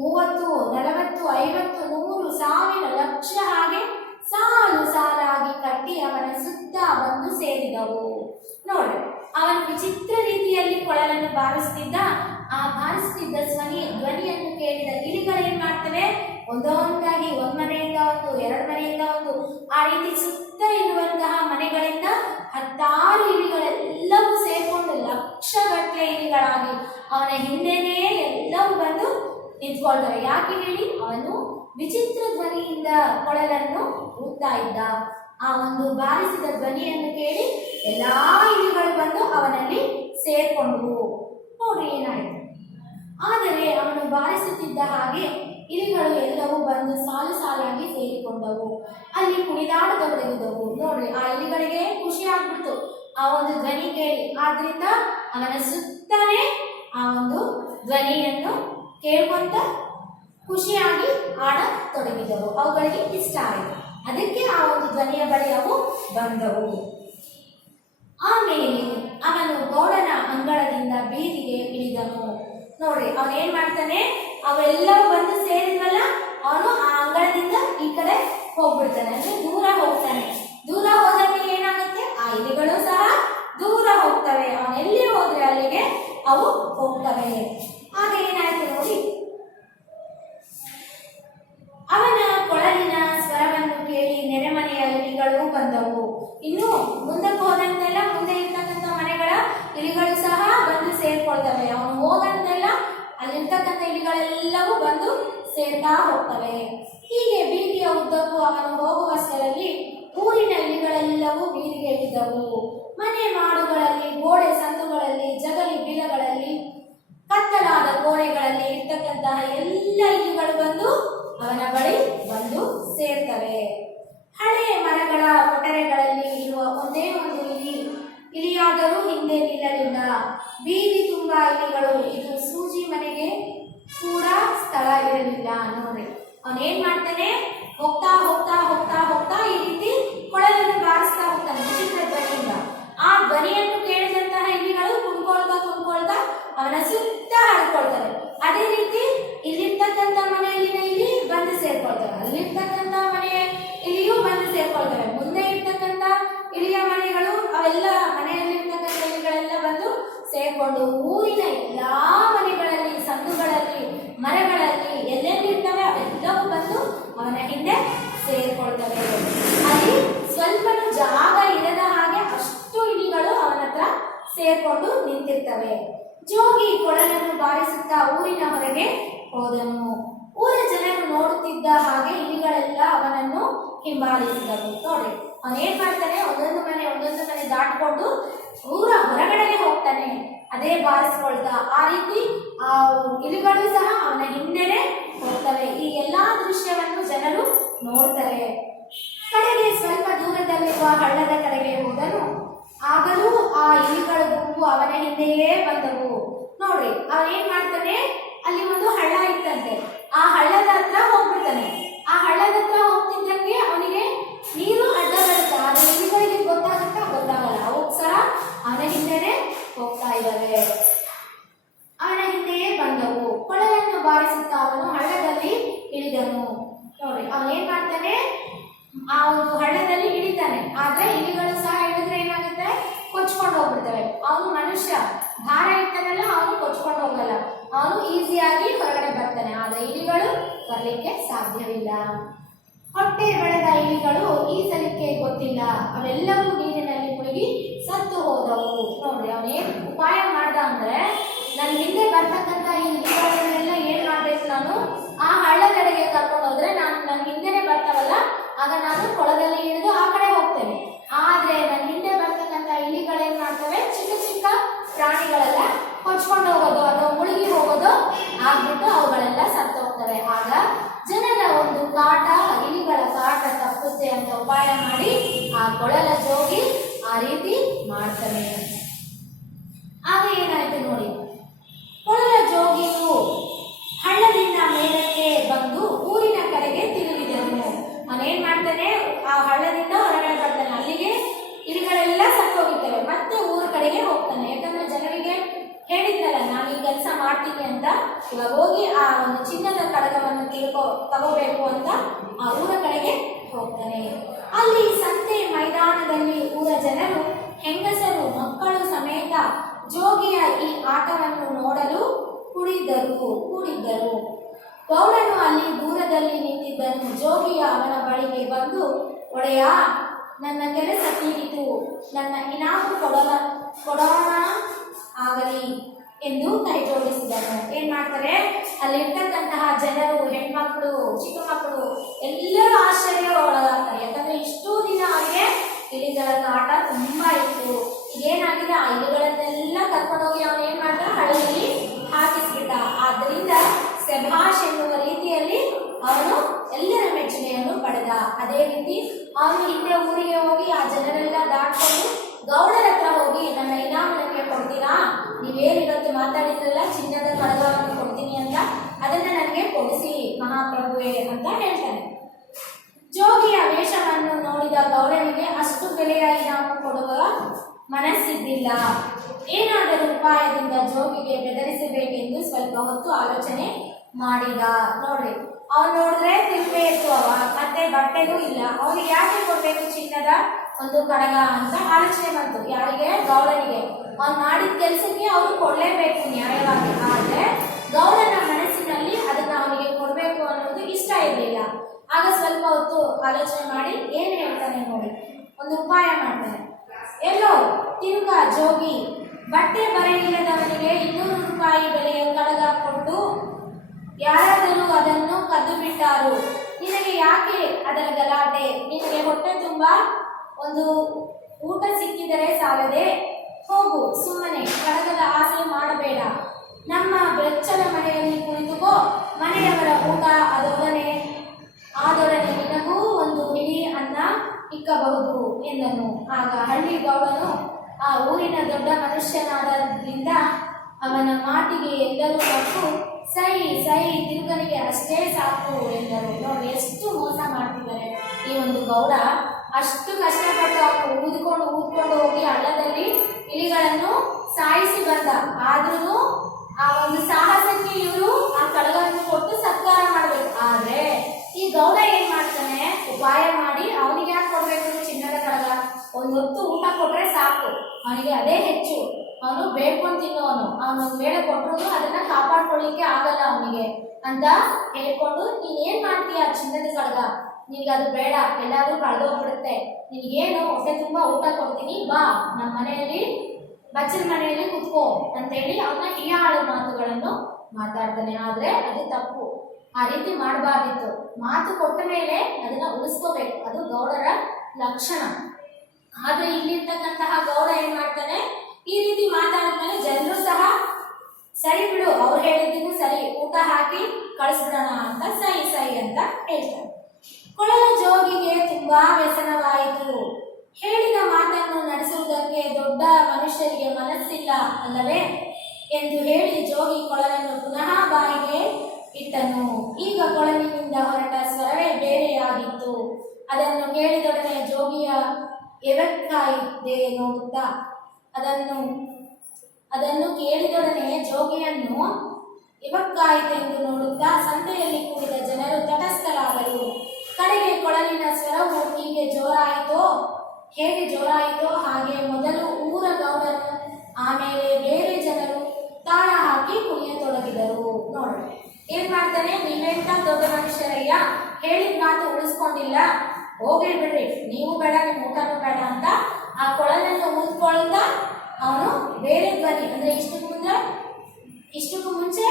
30, 40, 50, 100, 1000, ಲಕ್ಷ ಹಾಗೆ ಸಾಲು ಸಾಲಾಗಿ ಕಟ್ಟಿ ಅವನ ಸುತ್ತ ಬಂದು ಸೇರಿದವು. ನೋಡಿ, ಅವನು ವಿಚಿತ್ರ ರೀತಿಯಲ್ಲಿ ಕೊಳಲನ್ನು ಬಾರಿಸುತ್ತಿದ್ದ. ಆ ಬಾರಿಸುತ್ತಿದ್ದ ಧ್ವನಿಯನ್ನು ಕೇಳಿದ ಇಲಿಗಳು ಏನ್ ಮಾಡ್ತವೆ, ಒಂದೊಂದಾಗಿ ಒಂದ್ ಮನೆಯಿಂದ ಒಂದು, 2 ಮನೆಯಿಂದ ಒಂದು, ಆ ರೀತಿ ಸುತ್ತ ಇರುವಂತಹ ಮನೆಗಳಿಂದ 10 ಇಲಿಗಳೆಲ್ಲವೂ ಸೇರ್ಕೊಂಡು ಲಕ್ಷಗಟ್ಟಲೆ ಇಲಿಗಳಾಗಿ ಅವನ ಹಿಂದೆನೇ ಎಲ್ಲವೂ ಬಂದು ನಿಂತ್ಕೊಳ್ತವೆ. ಯಾಕೆ ಹೇಳಿ, ಅವನು ವಿಚಿತ್ರ ಧ್ವನಿಯಿಂದ ಕೊಳಲನ್ನು ಊದ್ತಾ ಇದ್ದ. ಆ ಒಂದು ಬಾರಿಸಿದ ಧ್ವನಿಯನ್ನು ಕೇಳಿ ಎಲ್ಲಾ ಇಲಿಗಳು ಬಂದು ಅವನಲ್ಲಿ ಸೇರ್ಕೊಂಡ್ವು. ನೋಡ್ರಿ ಏನಾಯಿತು. ಆದರೆ ಅವನು ಬಾರಿಸುತ್ತಿದ್ದ ಹಾಗೆ ಇಲಿಗಳು ಎಲ್ಲವೂ ಬಂದು ಸಾಲು ಸಾಲಾಗಿ ಸೇರಿಕೊಂಡವು. ಅಲ್ಲಿ ಕುಣಿದಾಡತೊಡಗಿದವು. ನೋಡ್ರಿ, ಆ ಇಲಿಗಳಿಗೆ ಖುಷಿ ಆಗ್ಬಿಡ್ತು ಆ ಒಂದು ಧ್ವನಿ ಕೇಳಿ. ಆದ್ರಿಂದ ಅವನ ಸುತ್ತನೇ ಆ ಒಂದು ಧ್ವನಿಯನ್ನು ಕೇಳ್ಕೊಂತ ಖುಷಿಯಾಗಿ ಆಡತೊಡಗಿದವು. ಅವುಗಳಿಗೆ ಇಷ್ಟ ಆಯಿತು. ಅದಕ್ಕೆ ಆ ಒಂದು ಧ್ವನಿಯ ಬಳಿ ಅವು ಬಂದವು. ಆಮೇಲೆ ಅವನು ಗೌಡನ ಅಂಗಳದಿಂದ ಬೀದಿಗೆ ಇಳಿದನು. ನೋಡ್ರಿ, ಅವನೇನ್ ಮಾಡ್ತಾನೆ, ಅವೆಲ್ಲವೂ ಬಂದು ಸೇರಿದ್ವಲ್ಲ, ಅವನು ಆ ಅಂಗಳದಿಂದ ಈ ಕಡೆ ಹೋಗ್ಬಿಡ್ತಾನೆ, ಅಂದ್ರೆ ದೂರ ಹೋಗ್ತಾನೆ. ದೂರ ಹೋದಂಗೆ ಏನಾಗುತ್ತೆ, ಆ ಇಲಿಗಳು ಸಹ ದೂರ ಹೋಗ್ತವೆ. ಅವನೆಲ್ಲಿ ಹೋದ್ರೆ ಅಲ್ಲಿಗೆ ಅವು ಹೋಗ್ತವೆ. ಆಗ ಏನಾಯ್ತು ನೋಡಿ, ಅವನ ಕೊಳಲಿನ ಸ್ವರವನ್ನು ಕೇಳಿ ನೆರೆಮನೆಯ ಇಲಿಗಳು ಬಂದವು. ಇನ್ನು ಮುಂದಕ್ಕೆ ಹೋದಂತೆಲ್ಲ ಮುಂದೆ ಇರ್ತಕ್ಕಂಥ ಮನೆಗಳ ಇಲಿಗಳು ಸಹ ಬಂದು ಸೇರ್ಕೊಳ್ತವೆ. ಅವನು ಹೋದಂತೆಲ್ಲ ಅಲ್ಲಿರ್ತಕ್ಕಂಥ ಇಲಿಗಳೆಲ್ಲವೂ ಬಂದು ಸೇರ್ತಾ ಹೋಗ್ತವೆ. ಹೀಗೆ ಬೀದಿಯ ಉದ್ದಕ್ಕೂ ಅವನು ಹೋಗುವಷ್ಟರಲ್ಲಿ ಊರಿನ ಇಲಿಗಳೆಲ್ಲವೂ ಬೀದಿಗೆ ಇಳಿದವು. ಮನೆ ಮಾಡುಗಳಲ್ಲಿ, ಗೋಡೆ ಸಂದುಗಳಲ್ಲಿ, ಜಗಲಿ ಬಿಲಗಳಲ್ಲಿ, ಕತ್ತಲಾದ ಕೋಣೆಗಳಲ್ಲಿ ಇರ್ತಕ್ಕಂತಹ ಎಲ್ಲ ಇಲಿಗಳು ಬಂದು ಅವನ ಬಳಿ ಬಂದು ಸೇರ್ತವೆ. ಹಳೆಯ ಮರಗಳ ಕೊಠರೆಗಳಲ್ಲಿ ಇರುವ ಒಂದೇ ಒಂದು ಇಲಿಯಾದರೂ ಹಿಂದೆ ನಿಲ್ಲಲಿಲ್ಲ. ಬೀದಿ ತುಂಬಾ ಇಲಿಗಳು. ಇದು ಸೂಜಿ ಮನೆಗೆ ಕೂಡ ಸ್ಥಳ ಇರಲಿಲ್ಲ. ನೋಡ್ರಿ, ಅವನೇನ್ ಮಾಡ್ತಾನೆ, ಹೋಗ್ತಾ ಹೋಗ್ತಾ ಹೋಗ್ತಾ ಹೋಗ್ತಾ ಈ ರೀತಿ ಕೊಳಲನ್ನು ಬಾರಿಸ್ತಾ ಹೋಗ್ತಾನೆ ವಿಚಿತ್ರ ಧ್ವನಿಯಿಂದ. ಆ ಧ್ವನಿಯನ್ನು ಕೇಳಿದಂತಹ ಇಲಿಗಳು ಕುಣ್ಕೊಳ್ತಾ ಅವನ ಸುತ್ತ ಹಾಡ್ಕೊಳ್ತವೆ. ಅದೇ ರೀತಿ ಇಲ್ಲಿರ್ತಕ್ಕಂಥ ಮನೆಯಲ್ಲಿನ ಇಲಿ ಬಂದು ಸೇರ್ಕೊಳ್ತವೆ, ಅಲ್ಲಿರ್ತಕ್ಕಂಥ ಮನೆಯ ಇಲಿಯೂ ಬಂದು ಸೇರ್ಕೊಳ್ತವೆ. ಮುಂದೆ ಇರ್ತಕ್ಕಂಥ ಇಲಿಯ ಮನೆಗಳು ಅವೆಲ್ಲ ಮನೆಯಲ್ಲಿರ್ತಕ್ಕಂಥ ಇಲಿಗಳೆಲ್ಲ ಬಂದು ಸೇರ್ಕೊಂಡು ಊರಿನ ಎಲ್ಲಾ ಮನೆಗಳಲ್ಲಿ, ಸಂದುಗಳಲ್ಲಿ, ಮರಗಳಲ್ಲಿ ಎಲ್ಲೆಲ್ಲಿರ್ತವೆ ಅವೆಲ್ಲವೂ ಬಂದು ಅವನ ಹಿಂದೆ ಸೇರ್ಕೊಳ್ತವೆ. ಅಲ್ಲಿ ಸ್ವಲ್ಪನೂ ಜಾಗ ಇರದ ಹಾಗೆ ಅಷ್ಟು ಇಲಿಗಳು ಅವನ ಹತ್ರ ಸೇರ್ಕೊಂಡು ನಿಂತಿರ್ತವೆ. ಜೋಗಿ ಕೊಳಲನ್ನು ಬಾರಿಸುತ್ತಾ ಊರಿನ ಹೊರಗೆ ಹೋದನು. ಊರ ಜನರು ನೋಡುತ್ತಿದ್ದ ಹಾಗೆ ಇಲಿಗಳೆಲ್ಲ ಅವನನ್ನು ಹಿಂಬಾಲಿಸಿದವು. ನೋಡಿ, ಅವನೇನ್ ಮಾಡ್ತಾನೆ, ಒಂದೊಂದು ಮನೆ ದಾಟ್ಕೊಂಡು ಊರ ಹೊರಗಡೆಗೆ ಹೋಗ್ತಾನೆ, ಅದೇ ಬಾರಿಸ್ಕೊಳ್ತಾ. ಆ ರೀತಿ ಆ ಇಲಿಗಳು ಸಹ ಅವನ ಹಿಂದೆನೆ ಹೋಗ್ತವೆ. ಈ ಎಲ್ಲಾ ದೃಶ್ಯವನ್ನು ಜನರು ನೋಡ್ತಾರೆ. ಕಡೆಗೆ ಸ್ವಲ್ಪ ದೂರದಲ್ಲಿರುವ ಹಳ್ಳದ ಕಡೆಗೆ ಹೋದನು. ಆಗಲೂ ಆ ಇಲಿಗಳ ಗುಂಪು ಅವನ ಹಿಂದೆಯೇ ಬಂದವು. ನೋಡ್ರಿ, ಅವನೇನ್ ಮಾಡ್ತಾನೆ, ಅಲ್ಲಿ ಒಂದು ಹಳ್ಳ ಇತ್ತಂತೆ, ಆ ಹಳ್ಳದ ಹತ್ರ ಹೋಗ್ಬಿಡ್ತಾನೆ. ಆ ಹಳ್ಳದ ಹತ್ರ ಹೋಗ್ತಿದ್ದಂಗೆ ಅವನಿಗೆ ನೀರು ಅಡ್ಡ ಬರುತ್ತೆ. ಆದ್ರೆ ಇಲಿಗಳಿಗೆ ಗೊತ್ತಾಗುತ್ತಾ ಗೊತ್ತಾಗಲ್ಲ, ಅವು ಸಹ ಅವನ ಹಿಂದೆನೆ ಹೋಗ್ತಾ ಇದ್ದಾವೆ. ಅವನ ಹಿಂದೆಯೇ ಬಂದವು. ಕೊಳಲನ್ನು ಬಾರಿಸುತ್ತಾ ಅವನು ಹಳ್ಳದಲ್ಲಿ ಇಳಿದನು. ನೋಡ್ರಿ, ಅವನೇನ್ ಮಾಡ್ತಾನೆ, ಆ ಒಂದು ಹಳ್ಳದಲ್ಲಿ ಇಳಿತಾನೆ. ಆದ್ರೆ ಇಲಿಗಳು ಸಹ ಇಳಿದ್ರೆ ಏನಾಗುತ್ತೆ, ಕೊಚ್ಕೊಂಡು ಹೋಗ್ಬಿಡ್ತವೆ. ಅವನು ಮನುಷ್ಯ ಭಾರ ಇರ್ತಾನಲ್ಲ, ಅವನು ಕೊಚ್ಕೊಂಡು ಹೋಗಲ್ಲ, ಅವನು ಈಸಿಯಾಗಿ ಹೊರಗಡೆ ಬರ್ತಾನೆ. ಆದ್ರೆ ಇಲಿಗಳು ಬರ್ಲಿಕ್ಕೆ ಸಾಧ್ಯವಿಲ್ಲ. ಹೊಟ್ಟೆ ಬೆಳೆದ ಇಲಿಗಳು ಈಸಲಿಕ್ಕೆ ಗೊತ್ತಿಲ್ಲ, ಅವೆಲ್ಲವೂ ನೀರಿನಲ್ಲಿ ಮುಳುಗಿ ಸತ್ತು ಹೋದವು. ನೋಡ್ರಿ, ಅವನೇನ್ ಉಪಾಯ ಮಾಡ್ದ ಅಂದ್ರೆ, ನನ್ನ ಹಿಂದೆ ಬರ್ತಕ್ಕಂಥ ಈ ಇಲಿಗಳನ್ನೆಲ್ಲ ಏನ್ ಮಾಡ್ಬೇಕು, ನಾನು ಆ ಹಳ್ಳದೆಡೆಗೆ ಕರ್ಕೊಂಡು ಹೋದ್ರೆ ನನ್ನ ಹಿಂದೆನೆ ಬರ್ತಾವಲ್ಲ, ಆಗ ನಾನು ಕೊಳದಲ್ಲಿ ಇಳಿದು ಆ ಕಡೆ ಹೋಗ್ತೇನೆ. ಆದ್ರೆ ನನ್ನ ಹಿಂದೆ ಬರ್ತಕ್ಕಂಥ ಇಲಿಗಳೇನ್ ಮಾಡ್ತವೆ, ಚಿಕ್ಕ ಚಿಕ್ಕ ಪ್ರಾಣಿಗಳೆಲ್ಲ ಕೊಚ್ಕೊಂಡು ಹೋಗೋದು ಅಥವಾ ಮುಳುಗಿ ಹೋಗೋದು ಆಗ್ಬಿಟ್ಟು ಅವುಗಳೆಲ್ಲ ಸತ್ತು ಹೋಗ್ತವೆ. ಆಗ ಜನರ ಒಂದು ಕಾಟ, ಇಲಿಗಳ ಕಾಟ ತಪ್ಪುತ್ತೆ ಅಂತ ಉಪಾಯ ಮಾಡಿ ಆ ಕೊಳಲ ಜೋಗಿ ಆ ರೀತಿ ಮಾಡ್ತಾನೆ. ಆಗ ಏನಾಯ್ತು ನೋಡಿ, ಕೊಳಲ ಜೋಗಿಯು ಹಳ್ಳದಿಂದ ಮೇಲಕ್ಕೆ ಬಂದು ಊರಿನ ಕಡೆಗೆ ತಿರುಗಿದನು. ಅವನೇನ್ ಮಾಡ್ತಾನೆ, ಆ ಹಳ್ಳದಿಂದ ಹೊರಗಡೆ ಬರ್ತಾನೆ, ಅಲ್ಲಿಗೆ ಇಲಿಗಳೆಲ್ಲ ಸತ್ತೋಗಿರ್ತವೆ. ಮತ್ತೆ ಊರ ಕಡೆಗೆ ಹೋಗ್ತಾನೆ. ಯಾಕಂದ್ರೆ ಜನರಿಗೆ ಹೇಳಿದ್ನಲ್ಲ, ನಾನು ಈ ಕೆಲಸ ಮಾಡ್ತೀನಿ ಅಂತ, ಇವಾಗ ಹೋಗಿ ಆ ಒಂದು ಚಿನ್ನದ ಕಡಗವನ್ನು ತಗೋಬೇಕು ಅಂತ ಆ ಊರ ಕಡೆಗೆ ಹೋಗ್ತಾನೆ. ಅಲ್ಲಿ ಸಂತೆ ಮೈದಾನದಲ್ಲಿ ಊರ ಜನರು, ಹೆಂಗಸರು, ಮಕ್ಕಳು ಸಮೇತ ಜೋಗಿಯ ಈ ಆಟವನ್ನು ನೋಡಲು ಕೂಡಿದ್ದರು. ಗೌಡನು ಅಲ್ಲಿ ದೂರದಲ್ಲಿ ನಿಂತಿದ್ದನು. ಜೋಗಿಯ ಅವನ ಬಳಿಗೆ ಬಂದು, ಒಡೆಯ, ನನ್ನ ಕೆಲಸ ತೀರಿತು, ನನ್ನ ಇನಾಮು ಕೊಡೋಣ ಆಗಲಿ ಎಂದು ಕೈ ಜೋಡಿಸಿದನು. ಏನ್ ಮಾಡ್ತಾರೆ, ಅಲ್ಲಿರ್ತಕ್ಕಂತಹ ಜನರು, ಹೆಣ್ಮಕ್ಳು, ಚಿಕ್ಕ ಮಕ್ಕಳು ಎಲ್ಲರೂ ಆಶ್ಚರ್ಯ ಒಳಗಾಗ್ತಾರೆ. ಯಾಕಂದ್ರೆ ಇಷ್ಟು ದಿನ ಅವರಿಗೆ ಇಲಿಗಳ ಕಾಟ ತುಂಬಾ ಇತ್ತು. ಇದೇನಾಗಿದೆ, ಆ ಇಲಿಗಳನ್ನೆಲ್ಲ ಕರ್ಕೊಂಡೋಗಿ ಅವನು ಏನ್ ಮಾಡ್ದ, ಹಳ್ಳಿಯಲ್ಲಿ ಹಾಕಿಸ್ಬಿಟ್ಟ. ಆ ನೀವೇನಿವತ್ತು ಮಾತಾಡಿದ್ರಲ್ಲ ಚಿನ್ನದ ಕಡಗವನ್ನು ಕೊಡ್ತೀನಿ ಅಂತ, ಅದನ್ನ ನನಗೆ ಕೊಡಿಸಿ ಮಹಾಪ್ರಭುವೇ ಅಂತ ಹೇಳ್ತಾನೆ. ಜೋಗಿಯ ವೇಷವನ್ನು ನೋಡಿದ ಗೌಡನಿಗೆ ಅಷ್ಟು ಬೆಲೆಯ ಇನಾಮ ಕೊಡುವ ಮನಸ್ಸಿದ್ದಿಲ್ಲ. ಏನಾದರೂ ಉಪಾಯದಿಂದ ಜೋಗಿಗೆ ಬೆದರಿಸಬೇಕೆಂದು ಸ್ವಲ್ಪ ಹೊತ್ತು ಆಲೋಚನೆ ಮಾಡಿದ. ನೋಡ್ರಿ, ಅವ್ನು ನೋಡಿದ್ರೆ ತಿರುಪೆ ಎತ್ತುವವ, ಮತ್ತೆ ಬಟ್ಟೆನೂ ಇಲ್ಲ, ಅವನಿಗೆ ಯಾಕೆ ಕೊಡ್ಬೇಕು ಚಿನ್ನದ ಒಂದು ಕಡಗ ಅಂತ ಆಲೋಚನೆ ಬಂತು. ಯಾರಿಗೆ? ಗೌಡನಿಗೆ. ಅವ್ನು ಮಾಡಿದ ಕೆಲಸಕ್ಕೆ ಅವರು ಕೊಡ್ಲೇಬೇಕು ನ್ಯಾಯವಾಗಿ. ಆದ್ರೆ ಗೌಡನ ಮನಸ್ಸಿನಲ್ಲಿ ಅದನ್ನ ಅವನಿಗೆ ಕೊಡ್ಬೇಕು ಅನ್ನೋದು ಇಷ್ಟ ಇರಲಿಲ್ಲ. ಆಗ ಸ್ವಲ್ಪ ಹೊತ್ತು ಆಲೋಚನೆ ಮಾಡಿ ಏನ್ ಹೇಳ್ತಾನೆ ನೋಡಿ, ಒಂದು ಉಪಾಯ ಮಾಡ್ತಾನೆ. ಎಲ್ಲೋ ತಿರುಗ ಜೋಗಿ ಬಟ್ಟೆ ಬರೆ ಇಲ್ಲದವನಿಗೆ 200 ರೂಪಾಯಿ ಬೆಲೆಯ ಕಡಗ ಕೊಟ್ಟು ಯಾರಾದರೂ ಅದನ್ನು ಕದ್ದು ಬಿಟ್ಟಾರು. ನಿನಗೆ ಯಾಕೆ ಅದರ ಗಲಾಟೆ? ನಿನಗೆ ಹೊಟ್ಟೆ ತುಂಬಾ ಒಂದು ಊಟ ಸಿಕ್ಕಿದರೆ ಸಾಲದೆ? ಹೋಗು, ಸುಮ್ಮನೆ ಕಡಗದ ಆಸೆ ಮಾಡಬೇಡ. ನಮ್ಮ ಬೆಚ್ಚಲ ಮನೆಯಲ್ಲಿ ಕುಳಿತುಕೋ. ಮನೆಯವರ ಊಟ ಆದೊಡನೆ ನಿನಗೂ ಒಂದು ಹಿಡಿ ಅನ್ನ ಇಕ್ಕಬಹುದು ಎಂದನು. ಆಗ ಹಳ್ಳಿ ಗೌಡನು ಆ ಊರಿನ ದೊಡ್ಡ ಮನುಷ್ಯನಾದ್ದರಿಂದ ಅವನ ಮಾತಿಗೆ ಎಲ್ಲರೂ ನಕ್ಕು ಸೈ ಸೈ, ತಿರುಗನಿಗೆ ಅಷ್ಟೇ ಸಾಕು ಎಂದರು. ನೋಡಿ ಎಷ್ಟು ಮೋಸ ಮಾಡ್ತಿದ್ದಾರೆ ಈ ಒಂದು ಗೌಡ. ಅಷ್ಟು ಕಷ್ಟಪಟ್ಟು ಅವನು ಊದ್ಕೊಂಡು ಹೋಗಿ ಹಳ್ಳದಲ್ಲಿ ಇಲಿಗಳನ್ನು ಸಾಯಿಸಿ ಬಂದ. ಆದ್ರೂ ಆ ಒಂದು ಸಾಹಸಕ್ಕೆ ಇವರು ಆ ಕಡಗನ್ನು ಕೊಟ್ಟು ಸತ್ಕಾರ ಮಾಡಬೇಕು. ಆದ್ರೆ ಈ ಗೌಡ ಏನ್ ಮಾಡ್ತಾನೆ, ಉಪಾಯ ಮಾಡಿ ಅವನಿಗೆ ಯಾಕೆ ಕೊಡ್ಬೇಕು ಚಿನ್ನದ ಕಡಗ? ಒಂದು ಹೊತ್ತು ಊಟ ಕೊಟ್ರೆ ಸಾಕು, ಅವನಿಗೆ ಅದೇ ಹೆಚ್ಚು. ಅವನು ಬೇಡ್ಕೊಂಡು ತಿನ್ನೋನು. ಅವನು ವೇಳೆ ಕೊಟ್ಟರು ಅದನ್ನ ಕಾಪಾಡ್ಕೊಳ್ಳಿಕ್ಕೆ ಆಗಲ್ಲ ಅವನಿಗೆ ಅಂತ ಹೇಳ್ಕೊಂಡು, ನೀನ್ ಏನ್ ಮಾಡ್ತೀಯ ಚಿನ್ನದ ಕಡಗ? ನಿನ್ಗೆ ಅದು ಬೇಡ, ಎಲ್ಲಾದ್ರೂ ಕಳೆದೋಗ್ಬಿಡುತ್ತೆ. ನಿನ್ಗೇನು ಹೊಟ್ಟೆ ತುಂಬಾ ಊಟ ಕೊಡ್ತೀನಿ, ಬಾ ನಮ್ಮ ಮನೆಯಲ್ಲಿ ಬಚ್ಚಲ ಮನೆಯಲ್ಲಿ ಕುತ್ಕೋ ಅಂತೇಳಿ ಅವನ ಹೀಯಾಳು ಮಾತುಗಳನ್ನು ಮಾತಾಡ್ತಾನೆ. ಆದ್ರೆ ಅದು ತಪ್ಪು, ಆ ರೀತಿ ಮಾಡಬಾರ್ದಿತ್ತು. ಮಾತು ಕೊಟ್ಟ ಮೇಲೆ ಅದನ್ನ ಉಳಿಸ್ಕೋಬೇಕು, ಅದು ಗೌಡರ ಲಕ್ಷಣ. ಆದ್ರೆ ಇಲ್ಲಿರ್ತಕ್ಕಂತಹ ಗೌಡ ಏನ್ ಮಾಡ್ತಾನೆ, ಈ ರೀತಿ ಮಾತಾಡಿದ್ಮೇಲೆ ಜನರು ಸಹ ಸರಿ ಬಿಡು, ಅವ್ರು ಹೇಳಿದ್ದನ್ನು ಸರಿ, ಊಟ ಹಾಕಿ ಕಳಿಸ್ಬಿಡೋಣ ಅಂತ ಸೈ ಸೈ ಅಂತ ಹೇಳ್ತಾರೆ. ಕೊಳಲ ಜೋಗಿಗೆ ತುಂಬಾ ವ್ಯಸನವಾಯಿತು. ಹೇಳಿದ ಮಾತನ್ನು ನಡೆಸುವುದಕ್ಕೆ ದೊಡ್ಡ ಮನುಷ್ಯರಿಗೆ ಮನಸ್ಸಿಲ್ಲ ಅಲ್ಲವೇ ಎಂದು ಹೇಳಿ ಜೋಗಿ ಕೊಳಲನ್ನು ಪುನಃ ಬಾಯಿಗೆ ಇಟ್ಟನು. ಈಗ ಕೊಳಲಿನಿಂದ ಹೊರಟ ಸ್ವರವೇ ಬೇರೆಯಾಗಿತ್ತು. ಅದನ್ನು ಕೇಳಿದೊಡನೆ ಜೋಗಿಯ ಎವಕ್ಕಾಯಿದ್ದೆ ನೋಡುತ್ತಾ ಅದನ್ನು ಕೇಳಿದೊಡನೆ ಜೋಗಿಯನ್ನು ಇವಕ್ಕಾಯಿತೆಂದು ನೋಡುತ್ತಾ ಸಂತೆಯಲ್ಲಿ ಕೂಡಿದ ಜನರು ತಟಸ್ಥರಾದರು. ಕಡೆಗೆ ಕೊಳಲಿನ ಸ್ವರವು ಹೇಗೆ ಜೋರಾಯಿತೋ ಹಾಗೆ ಮೊದಲು ಊರ ಗೌಡರು, ಆಮೇಲೆ ಬೇರೆ ಜನರು ತಾಳ ಹಾಕಿ ಕುಣಿಯತೊಡಗಿದರು. ನೋಡಿ ಏನ್ ಮಾಡ್ತಾನೆ, ನೀವೆಂತ ದೊಡ್ಡ ಮನುಷ್ಯರಯ್ಯ, ಹೇಳಿದ ಮಾತು ಉಳಿಸ್ಕೊಂಡಿಲ್ಲ, ಹೋಗ್ಲಿ ಬಿಡ್ರಿ, ನೀವು ಬೇಡ, ನಿಮ್ಮ ಊಟನೂ ಬೇಡ ಅಂತ ಆ ಕೊಳಲನ್ನು ಊದ್ಕೊಳ್ತಾ ಅವನು ಬೇರೆ ಧ್ವನಿ, ಅಂದ್ರೆ ಇಷ್ಟಕ್ಕೂ ಮುಂಚೆ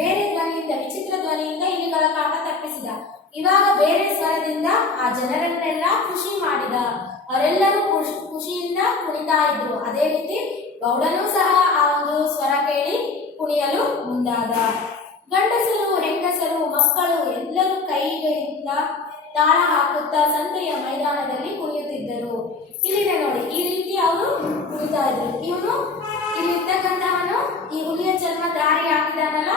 ಬೇರೆ ಧ್ವನಿಯಿಂದ, ವಿಚಿತ್ರ ಧ್ವನಿಯಿಂದ ಇಲಿಗಳ ಕಾಟ ತಪ್ಪಿಸಿದ. ಇವಾಗ ಬೇರೆ ಸ್ವರದಿಂದ ಆ ಜನರನ್ನೆಲ್ಲ ಖುಷಿ ಮಾಡಿದ. ಅವರೆಲ್ಲರೂ ಖುಷಿಯಿಂದ ಕುಣಿತಾ ಇದ್ರು. ಅದೇ ರೀತಿ ಗೌಡನೂ ಸಹ ಆ ಒಂದು ಸ್ವರ ಕೇಳಿ ಕುಣಿಯಲು ಮುಂದಾದ. ಗಂಡಸರು, ಹೆಂಗಸರು, ಮಕ್ಕಳು ಎಲ್ಲರೂ ಕೈಗಳಿಂದ ತಾಳ ಹಾಕುತ್ತಾ ಸಂತೆಯ ಮೈದಾನದಲ್ಲಿ ಕುಣಿಯುತ್ತಿದ್ದರು. ಇಲ್ಲಿದೆ ನೋಡಿ, ಈ ರೀತಿ ಅವರು ಕುಣಿತಾ ಇದ್ರು. ಇವನು ಇಲ್ಲಿರ್ತಕ್ಕಂಥವನು ಈ ಹುಲಿಯ ಚರ್ಮ ದಾರಿ ಹಾಕಿದಾನಲ್ಲ,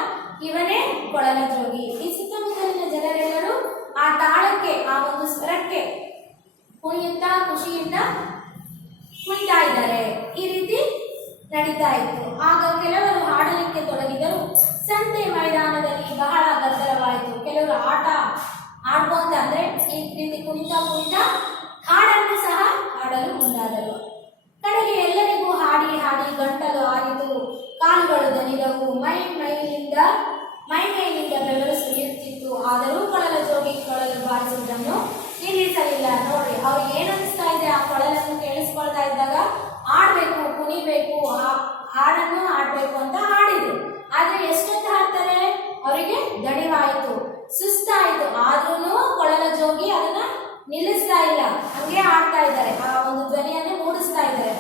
ಇವನೇ ಕೊಳಲ ಜೋಗಿ. ಈ ಸುತ್ತಮುತ್ತಲಿನ ಜನರೆಲ್ಲರೂ ಆ ತಾಳಕ್ಕೆ, ಆ ಒಂದು ಸ್ವರಕ್ಕೆ ಕುಣಿಯುತ್ತಾ ಖುಷಿಯಿಂದ ಕುಣಿತಾ ಇದ್ದಾರೆ. ಈ ರೀತಿ ನಡೀತಾ ಇತ್ತು. ಆಗ ಕೆಲವರು ಹಾಡಲಿಕ್ಕೆ ತೊಡಗಿದರು. ಸಂತೆ ಮೈದಾನದಲ್ಲಿ ಬಹಳ ಗದ್ದಲವಾಯಿತು. ಕೆಲವರು ಆಡ್ಕೊಂತ, ಅಂದ್ರೆ ಈ ರೀತಿ ಕುಣಿತಾ ಹಾಡನ್ನು ಸಹ ಹಾಡಲು ಮುಂದಾದರು. ಕಡೆಗೆ ಎಲ್ಲರಿಗೂ ಹಾಡಿ ಗಂಟಲು ಆರಿತು, ಕಾಲುಗಳು ದಣಿದವು, ಮೈಮೇಲಿಂದ ಬೆವರು ಸುರಿಯುತ್ತಿತ್ತು. ಆದರೂ ಕೊಳಲ ಜೋಗಿ ಕೊಳಲು ಬಾರಿಸುವುದನ್ನು ನಿಲ್ಲಿಸಲಿಲ್ಲ. ನೋಡ್ರಿ, ಅವ್ರಿಗೆ ಏನ್ ಅನಿಸ್ತಾ ಇದೆ, ಆ ಕೊಳಲನ್ನು ಕೇಳಿಸ್ಕೊಳ್ತಾ ಇದ್ದಾಗ ಆಡ್ಬೇಕು, ಕುಣಿಬೇಕು, ಹಾಡನ್ನು ಆಡ್ಬೇಕು ಅಂತ ಹಾಡಿದ್ರು. ಆದ್ರೆ ಎಷ್ಟೊತ್ತು ಹಾಡ್ತಾರೆ, ಅವರಿಗೆ ದಣಿವಾಯಿತು, ಸುಸ್ತಾಯಿತು. ಆದ್ರೂ ಕೊಳಲ ಜೋಗಿ ಅದನ್ನ ನಿಲ್ಲಿಸ್ತಾ ಇಲ್ಲ, ಹಂಗೆ ಆಡ್ತಾ ಇದ್ದಾರೆ. ಆ ಒಂದು ಧ್ವನಿಯನ್ನು ಮೂಡಿಸ್ತಾ ಇದ್ದಾರೆ,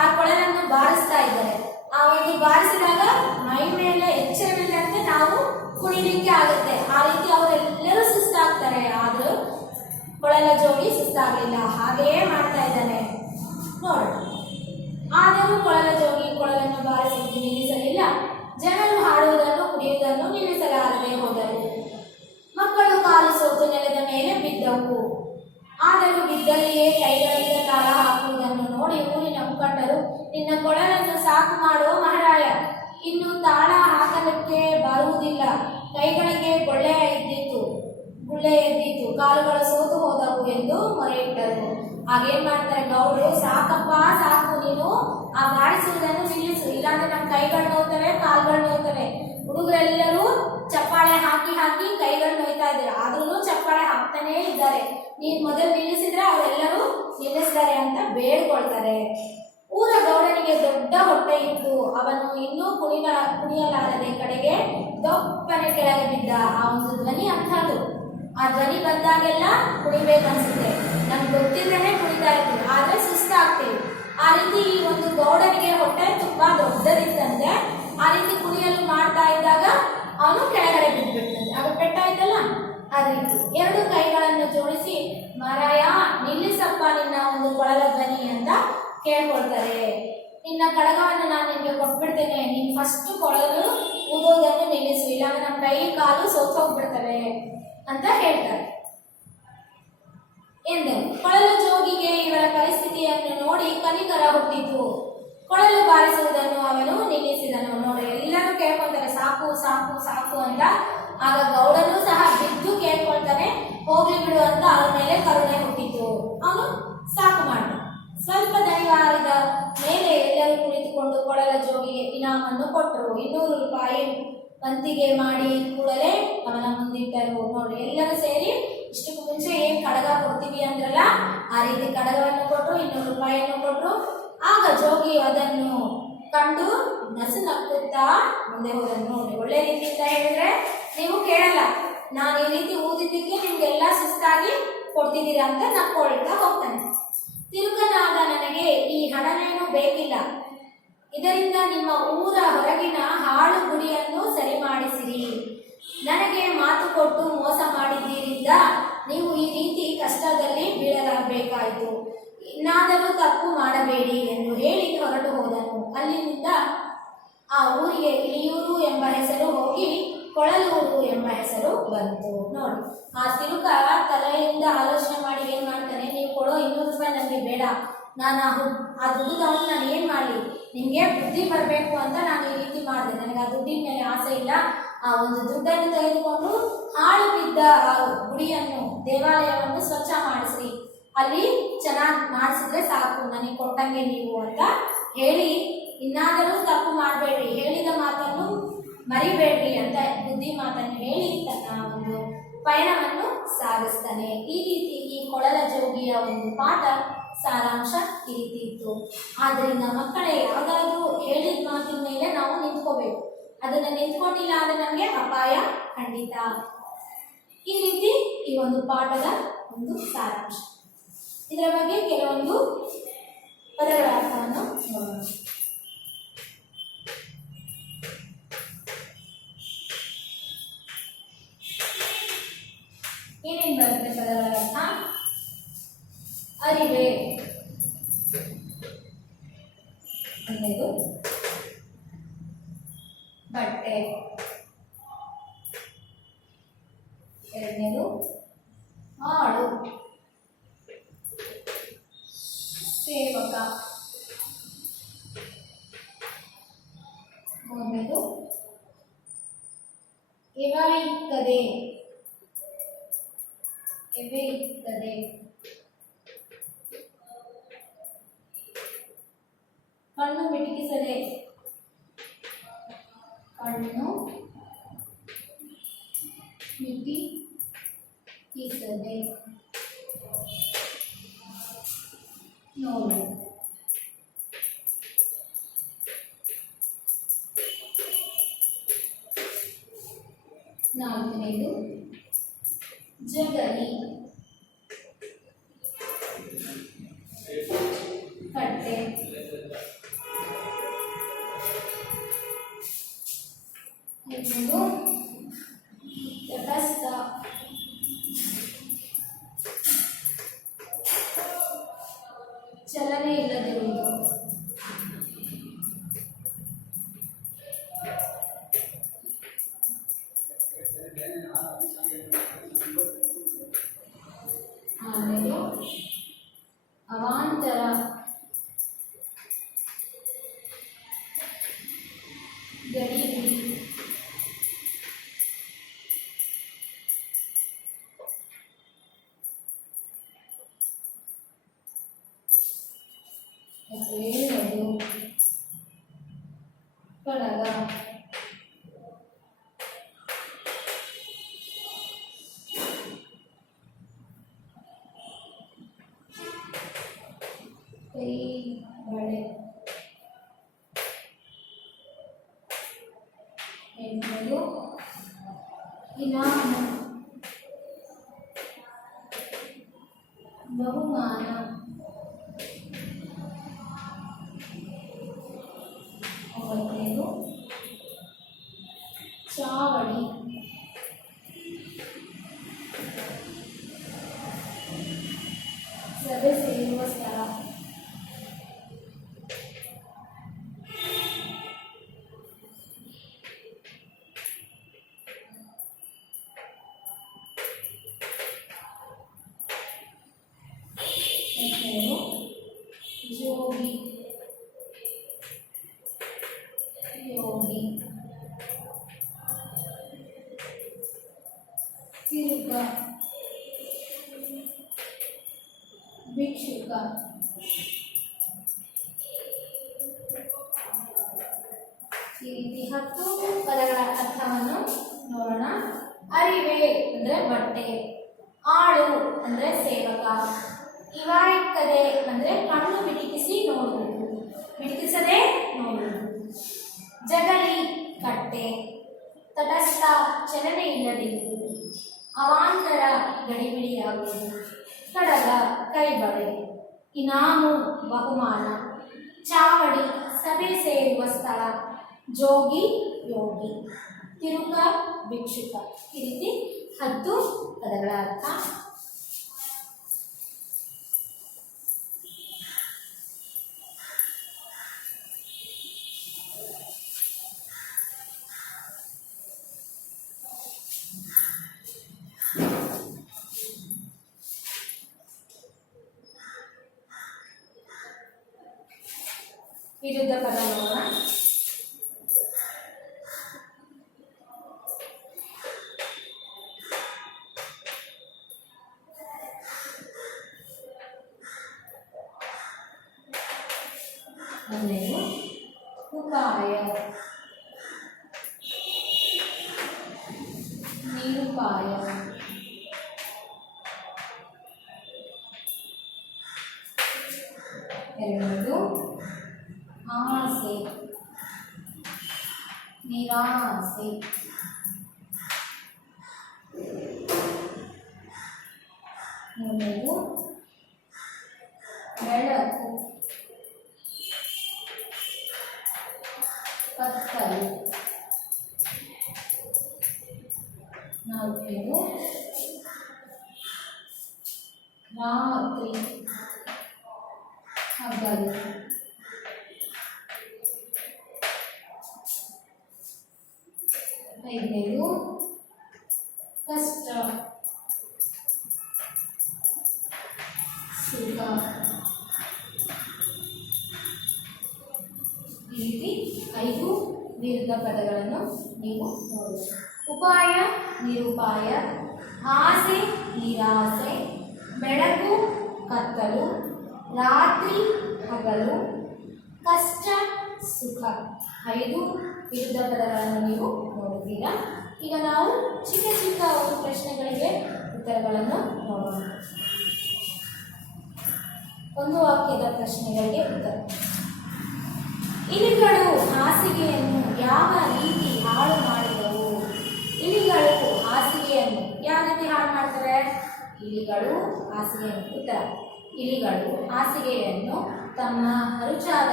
ಆ ಕೊಳಲನ್ನು ಬಾರಿಸ್ತಾ ಇದ್ದಾರೆ. ಆ ಒಂದು ಬಾರಿಸಿದಾಗ ಮೈ ಮೇಲೆ ಎಚ್ಚರವಿಲ್ಲಂತೆ ನಾವು ಕುಣಿಲಿಕ್ಕೆ ಆಗುತ್ತೆ. ಆ ರೀತಿ ಅವರೆಲ್ಲರೂ ಸುಸ್ತಾಗ್ತಾರೆ. ಆದ್ರೂ ಕೊಳಲ ಜೋಗಿ ಸುಸ್ತಾಗಲಿಲ್ಲ, ಹಾಗೆಯೇ ಮಾಡ್ತಾ ಇದ್ದಾನೆ ನೋಡಿ. ಆದರೂ ಕೊಳಲ ಜೋಗಿ ಕೊಳಲನ್ನು ಬಾರಿಸಿ ನಿಲ್ಲಿಸಲಿಲ್ಲ. ಇನ್ನು ತಾಳ ಹಾಕಲಿಕ್ಕೆ ಬರುವುದಿಲ್ಲ. ಕೈಗಳಿಗೆ ಗುಳ್ಳೆ ಎದ್ದಿತು, ಕಾಲುಗಳು ಸೋತು ಹೋದವು ಎಂದು ಮೊರೆ ಇಟ್ಟರು. ಆಗೇನ್ ಮಾಡ್ತಾರೆ ಗೌಡ್ರು, ಸಾಕಪ್ಪ ಸಾಕು, ನೀನು ಆ ಬಾರಿಸುವುದನ್ನು ನಿಲ್ಲಿಸು, ಇಲ್ಲಾಂದ್ರೆ ನಮ್ಮ ಕೈಗಳು ನೋವ್ತವೆ, ಕಾಲುಗಳು ನೋವ್ತವೆ. ಹುಡುಗರೆಲ್ಲರೂ ಚಪ್ಪಾಳೆ ಹಾಕಿ ಹಾಕಿ ಕೈಗಳು ನೋಯ್ತಾ ಇದ್ದಾರೆ, ಆದ್ರೂ ಚಪ್ಪಾಳೆ ಹಾಕ್ತಾನೇ ಇದ್ದಾರೆ. ನೀನ್ ಮೊದಲು ನಿಲ್ಲಿಸಿದ್ರೆ ಅವರೆಲ್ಲರೂ ನಿಲ್ಲಿಸ್ತಾರೆ ಅಂತ ಬೇಡ್ಕೊಳ್ತಾರೆ. ಊರ ಗೌಡನಿಗೆ ದೊಡ್ಡ ಹೊಟ್ಟೆ ಇತ್ತು. ಅವನು ಇನ್ನೂ ಕುಣಿಯಲಾರದೆ ಕಡೆಗೆ ದೊಪ್ಪನೆ ಕೆಳಗೆ ಬಿದ್ದ. ಆ ಒಂದು ಧ್ವನಿ ಅಂತದ್ದು. ಆ ಧ್ವನಿ ಬಂದಾಗೆಲ್ಲ ಕುಣಿಬೇಕನ್ಸುತ್ತೆ. ನಮ್ಗೆ ಗೊತ್ತಿಲ್ಲದೇ ಕುಣಿತಾ ಇರ್ತೀವಿ, ಆದ್ರೆ ಸುಸ್ತಾಗ್ತೀವಿ. ಆ ರೀತಿ ಈ ಒಂದು ಗೌಡನಿಗೆ ಹೊಟ್ಟೆ ತುಂಬಾ ದೊಡ್ಡದಿತ್ತಂತೆ. ಆ ರೀತಿ ಕುಣಿಯಲು ಮಾಡ್ತಾ ಇದ್ದಾಗ ಅವನು ಕೆಳಗಡೆ ಬಿದ್ದುಬಿಡ್ತಾನೆ. ಆಗ ಪೆಟ್ಟಾಯ್ತಲ್ಲ, ಆ ರೀತಿ ಎರಡು ಕೈಗಳನ್ನು ಜೋಡಿಸಿ ಮಾರಾಯ ನಿಲ್ಲಿಸಪ್ಪ ನಿನ್ನ ಒಂದು ಕೊಳಲ ಧ್ವನಿ ಅಂತ ಕೇಳ್ಕೊಳ್ತಾರೆ. ನಿನ್ನ ಕಡಗವನ್ನು ನಾನು ನಿಮಗೆ ಕೊಟ್ಬಿಡ್ತೇನೆ, ನೀನು ಫಸ್ಟ್ ಕೊಳಲು ಊದೋದನ್ನು ನಿಲ್ಲಿಸು, ಇಲ್ಲಾಂದ್ರೆ ನಮ್ಮ ಕೈ ಕಾಲು ಸೋತೋಗ್ಬಿಡ್ತವೆ ಅಂತ ಹೇಳ್ತಾರೆ ಎಂದರು. ಕೊಳಲು ಜೋಗಿಗೆ ಇವರ ಪರಿಸ್ಥಿತಿಯನ್ನು ನೋಡಿ ಕನಿಕರ ಹುಟ್ಟಿತು. ಕೊಳಲು ಬಾರಿಸುವುದನ್ನು ಅವನು ನಿಲ್ಲಿಸಿದನು. ನೋಡಿ, ಎಲ್ಲರೂ ಕೇಳ್ಕೊಳ್ತಾರೆ ಸಾಕು ಸಾಕು ಸಾಕು ಅಂತ. ಆಗ ಗೌಡನು ಸಹ ಬಿದ್ದು ಕೇಳ್ಕೊಳ್ತಾನೆ, ಹೋಗ್ಲಿ ಬಿಡು ಅಂತ ಅವರ ಮೇಲೆ ಕರುಣೆ ಹುಟ್ಟಿತು. ಅವನು ಸಾಕು ಮಾಡ. ಸ್ವಲ್ಪ ದಣಿವಾರದ ಮೇಲೆ ಎಲ್ಲರೂ ಕುಳಿತುಕೊಂಡು ಕೊಳಲ ಜೋಗಿಗೆ ಇನಾಮನ್ನು ಕೊಟ್ಟರು. 200 ರೂಪಾಯಿ ವಂತಿಗೆ ಮಾಡಿ ಕೂಡಲೇ ಅವನ ಮುಂದಿಟ್ಟರು. ನೋಡಿ, ಎಲ್ಲರೂ ಸೇರಿ ಇಷ್ಟಕ್ಕೂ ಮುಂಚೆ ಏನ್ ಕಡಗ ಕೊಡ್ತೀವಿ ಅಂದ್ರಲ್ಲ, ಆ ರೀತಿ ಕಡಗವನ್ನು ಕೊಟ್ಟರು, 200 ರೂಪಾಯಿಯನ್ನು ಕೊಟ್ಟರು. ಆಗ ಜೋಗಿ ಅದನ್ನು ಕಂಡು ನಸು ನಕ್ಕುತ್ತಾ ಮುಂದೆ ಹೋದನು. ನೋಡಿ, ಒಳ್ಳೆ ರೀತಿಯಿಂದ ಹೇಳಿದ್ರೆ ನೀವು ಕೇಳಲ್ಲ, ನಾನು ಈ ರೀತಿ ಊದಿದ್ದಕ್ಕೆ ನಿಮ್ಗೆಲ್ಲ ಸುಸ್ತಾಗಿ ಕೊಡ್ತಿದ್ದೀರಾ ಅಂತ ನಕ್ಕೊಳ್ತಾ ಹೋಗ್ತಾನೆ. ತಿರುಕನಾದ ನನಗೆ ಈ ಹಣವೇನೂ ಬೇಕಿಲ್ಲ, ಇದರಿಂದ ನಿಮ್ಮ ಊರ ಹೊರಗಿನ ಹಾಳು ಗುಡಿಯನ್ನು ಸರಿ ಮಾಡಿಸಿರಿ. ನನಗೆ ಮಾತು ಕೊಟ್ಟು ಮೋಸ ಮಾಡಿದ್ದೀರಿಂದ ನೀವು ಈ ರೀತಿ ಕಷ್ಟದಲ್ಲಿ ಬೀಳಲಾಗಬೇಕಾಯಿತು. ಇನ್ನಾದರೂ ತಪ್ಪು ಮಾಡಬೇಡಿ ಎಂದು ಹೇಳಿ ಹೊರಟು ಹೋದನು. ಅಲ್ಲಿಂದ ಆ ಊರಿಗೆ ಇಳಿಯೂರು ಎಂಬ ಹೆಸರು ಹೋಗಿ ಕೊಳಲೂರು ಎಂಬ ಹೆಸರು ಬಂತು. ನೋಡಿ, ಆ ತಿರುಕ ತಲೆಯಿಂದ ಆಲೋಚನೆ ಮಾಡಿ ಏನ್ ಮಾಡ್ತಾನೆ, ನೀವು ಕೊಡೋ 200 ರೂಪಾಯಿ ನನಗೆ ಬೇಡ, ನಾನು ಆ ದುಡ್ಡು ತಗೊಂಡು ನಾನು ಏನು ಮಾಡಲಿ, ನಿಮಗೆ ಬುದ್ಧಿ ಬರಬೇಕು ಅಂತ ನಾನು ಈ ರೀತಿ ಮಾಡಿದೆ. ನನಗೆ ಆ ದುಡ್ಡಿನ ಮೇಲೆ ಆಸೆ ಇಲ್ಲ. ಆ ಒಂದು ದುಡ್ಡನ್ನು ತೆಗೆದುಕೊಂಡು ಹಾಳು ಬಿದ್ದ ಆ ಗುಡಿಯನ್ನು, ದೇವಾಲಯವನ್ನು ಸ್ವಚ್ಛ ಮಾಡಿಸ್ರಿ, ಅಲ್ಲಿ ಚೆನ್ನಾಗಿ ಮಾಡಿಸಿದ್ರೆ ಸಾಕು, ನನಗೆ ಕೊಟ್ಟಂಗೆ ನೀವು ಅಂತ ಹೇಳಿ, ಇನ್ನಾದರೂ ತಪ್ಪು ಮಾಡಬೇಡ್ರಿ, ಹೇಳಿದ ಮಾತನ್ನು ಮರಿಬೇಡ್ರಿ ಅಂತ ಬುದ್ಧಿ ಮಾತನ್ನು ಹೇಳಿ ತನ್ನ ಒಂದು ಪಯಣವನ್ನು ಸಾಗಿಸ್ತಾನೆ. ಈ ರೀತಿ ಈ ಕೊಳಲ ಜೋಗಿಯ ಒಂದು ಪಾಠ ಸಾರಾಂಶ ಈ ರೀತಿ ಇತ್ತು. ಆದ್ದರಿಂದ ಮಕ್ಕಳೇ, ಯಾವುದಾದ್ರೂ ಹೇಳಿದ ಮಾತಿನ ಮೇಲೆ ನಾವು ನಿಂತ್ಕೋಬೇಕು. ಅದನ್ನು ನಿಂತ್ಕೊಂಡಿಲ್ಲ ಆದರೆ ನಮಗೆ ಅಪಾಯ ಖಂಡಿತ. ಈ ರೀತಿ ಈ ಒಂದು ಪಾಠದ ಒಂದು ಸಾರಾಂಶ. ಇದರ ಬಗ್ಗೆ ಕೆಲವೊಂದು ಪದಗಳ ಅರ್ಥವನ್ನು ನೋಡೋಣ. ಏನೇನು ಬರುತ್ತೆ ಪದಗಳ ಅರ್ಥ? ಅರಿವೆ ಒಂದೇದು, ಬಟ್ಟೆ ಎರಡನೇದು, ಆಳು ಸೇವಕ ಮೂರನೇದು, ಎವರಿತ್ತದೆ ಎವೆಯಿತ್ತದೆ, ಕಣ್ಣು ಮಿಟುಕಿಸದೆ ಕಣ್ಣು ಮಿಟುಕಿಸದೆ ನೋಡು, ನಾಲ್ಕನೇದು ಜಗಲಿ ಕಟ್ಟೆ, ಐದನೇದು ತಟಸ್ಥ ಚಲನೆ ಇಲ್ಲದಿರುವುದು, ಆಮೇಲೆ ಅವಾಂತರ ಗಡಿಬಿಡಿ, ಹೇಳೋದು, ಕಡಗ, ಕೈ ಬಳೆ, ಎನ್ನುವುದು ಇನಾಮ, ಬಹುಮಾನ, ಒಂಬತ್ತನೇದು ಚಾವಡಿ, ಸಭೆ ಸೇರುವ ಸ್ಥಳ, ಜೋಗಿ, ಯೋಗಿ, ತಿರುಗ, ಭಿಕ್ಷುಕ, ಈ ರೀತಿ 10 ಪದಗಳ ಅರ್ಥವನ್ನು ನೋಡೋಣ. ಅರಿವೆ ಅಂದ್ರೆ ಬಟ್ಟೆ, ಆಳು ಅಂದ್ರೆ ಸೇವಕ, ಇವಾಯ್ಕದೆ ಅಂದ್ರೆ ಕಣ್ಣು ಮಿಟುಕಿಸಿ ನೋಡುವುದು, ಮಿಟುಕಿಸದೆ ನೋಡುವುದು, ಜಗಲಿ ಕಟ್ಟೆ, ತಟಸ್ಥ ಚಲನೆ ಇಲ್ಲದಿರುವುದು, ಅವಾಂತರ ಗಡಿಬಿಡಿಯಾಗುವುದು, ಕಡಗ ಕೈಬಳೆ, ಇನಾಮು ಬಹುಮಾನ, ಚಾವಡಿ ಸಭೆ ಸೇರುವ ಸ್ಥಳ, ಜೋಗಿ ಯೋಗಿ, ತಿರುಗ ಭಿಕ್ಷುಕ. ಈ ರೀತಿ 10 ಪದಗಳ ಅರ್ಥ. ವಿರುದ್ಧ ಪದ ನೋಡೋಣ. ಒಂದನೇದು ಉಪಾಯ, ನಿರುಪಾಯ, ಎರಡನೇದು ಆಸೆ, ನಿರಾಸೆ, ಮೂರನೇದು ಬೆಳಕು, ಕತ್ತಲು, ನಾಲ್ಕನೇದು ರಾತ್ರಿ, ಹಗಲು, ಐದನೇದು ಕಷ್ಟ, ಸುಖ. ಈ ರೀತಿ 5 ವಿರುದ್ಧ ಪದಗಳನ್ನು ನೀವು ನೋಡಬಹುದು. ಉಪಾಯ ನಿರುಪಾಯ, ಆಸೆ ನಿರಾಸೆ, ಬೆಳಕು ಕತ್ತಲು, ರಾತ್ರಿ ಹಗಲು, ಕಷ್ಟ ಸುಖ. 5 ವಿರುದ್ಧ ಪದಗಳನ್ನು ನೀವು ನೋಡಿದ್ದೀರಾ. ಈಗ ನಾವು ಚಿಕ್ಕ ಚಿಕ್ಕ ಪ್ರಶ್ನೆಗಳಿಗೆ ಉತ್ತರಗಳನ್ನು ನೋಡೋಣ. ಒಂದು ವಾಕ್ಯದ ಪ್ರಶ್ನೆಗಳಿಗೆ ಉತ್ತರ. ಇಲಿಗಳು ಹಾಸಿಗೆಯನ್ನು ಯಾವ ರೀತಿ ಹಾಳು ಮಾಡಿದವು? ಇಲಿಗಳು ಹಾಸಿಗೆಯನ್ನು ಯಾವ ರೀತಿ ಹಾಳು ಮಾಡ್ತಾರೆ? ಇಲಿಗಳು ಹಾಸಿಗೆಯನ್ನು. ಉತ್ತರ: ಇಲಿಗಳು ಹಾಸಿಗೆಯನ್ನು ತಮ್ಮ ಹರುಚಾದ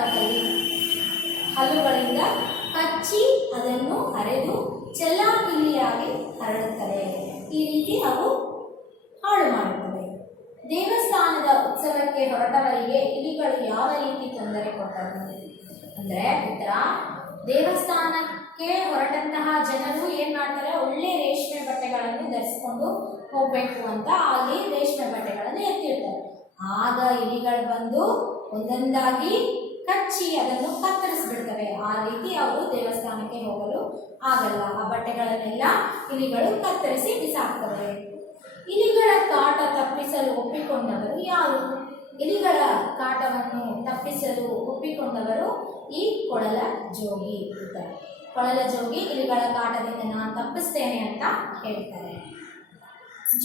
ಹಲ್ಲುಗಳಿಂದ ಕಚ್ಚಿ ಅದನ್ನು ಅರೆದು ಚೆಲ್ಲಾಪಿಲ್ಲಿಯಾಗಿ ಹರಡುತ್ತವೆ. ಈ ರೀತಿ ಅವು ಹಾಳು ಮಾಡುತ್ತವೆ. ದೇವಸ್ಥಾನದ ಉತ್ಸವಕ್ಕೆ ಹೊರಟವರಿಗೆ ಇಲಿಗಳು ಯಾವ ರೀತಿ ತೊಂದರೆ ಕೊಟ್ಟರು? ಅಂದರೆ ಉತ್ತರ: ದೇವಸ್ಥಾನಕ್ಕೆ ಹೊರಟಂತಹ ಜನರು ಏನು ಮಾಡ್ತಾರೆ, ಒಳ್ಳೆ ರೇಷ್ಮೆ ಬಟ್ಟೆಗಳನ್ನು ಧರಿಸಿಕೊಂಡು ಹೋಗಬೇಕು ಅಂತ ಅಲ್ಲಿ ರೇಷ್ಮೆ ಬಟ್ಟೆಗಳನ್ನು ಎತ್ತಿರ್ತಾರೆ. ಆಗ ಇಲಿಗಳು ಬಂದು ಒಂದೊಂದಾಗಿ ಕಚ್ಚಿ ಅದನ್ನು ಕತ್ತರಿಸಿಬಿಡ್ತವೆ. ಆ ರೀತಿ ಅವರು ದೇವಸ್ಥಾನಕ್ಕೆ ಹೋಗಲು ಆಗಲ್ಲ. ಆ ಬಟ್ಟೆಗಳನ್ನೆಲ್ಲ ಇಲಿಗಳು ಕತ್ತರಿಸಿ ಬಿಸಾಕ್ತವೆ. ಇಲಿಗಳ ಕಾಟ ತಪ್ಪಿಸಲು ಒಪ್ಪಿಕೊಂಡವರು ಯಾರು? ಇಲಿಗಳ ಕಾಟವನ್ನು ತಪ್ಪಿಸಲು ಒಪ್ಪಿಕೊಂಡವರು ಈ ಕೊಳಲ ಜೋಗಿ ಇರ್ತಾರೆ. ಕೊಳಲ ಜೋಗಿ ಇಲಿಗಳ ಕಾಟದಿಂದ ನಾನು ತಪ್ಪಿಸ್ತೇನೆ ಅಂತ ಹೇಳ್ತಾರೆ.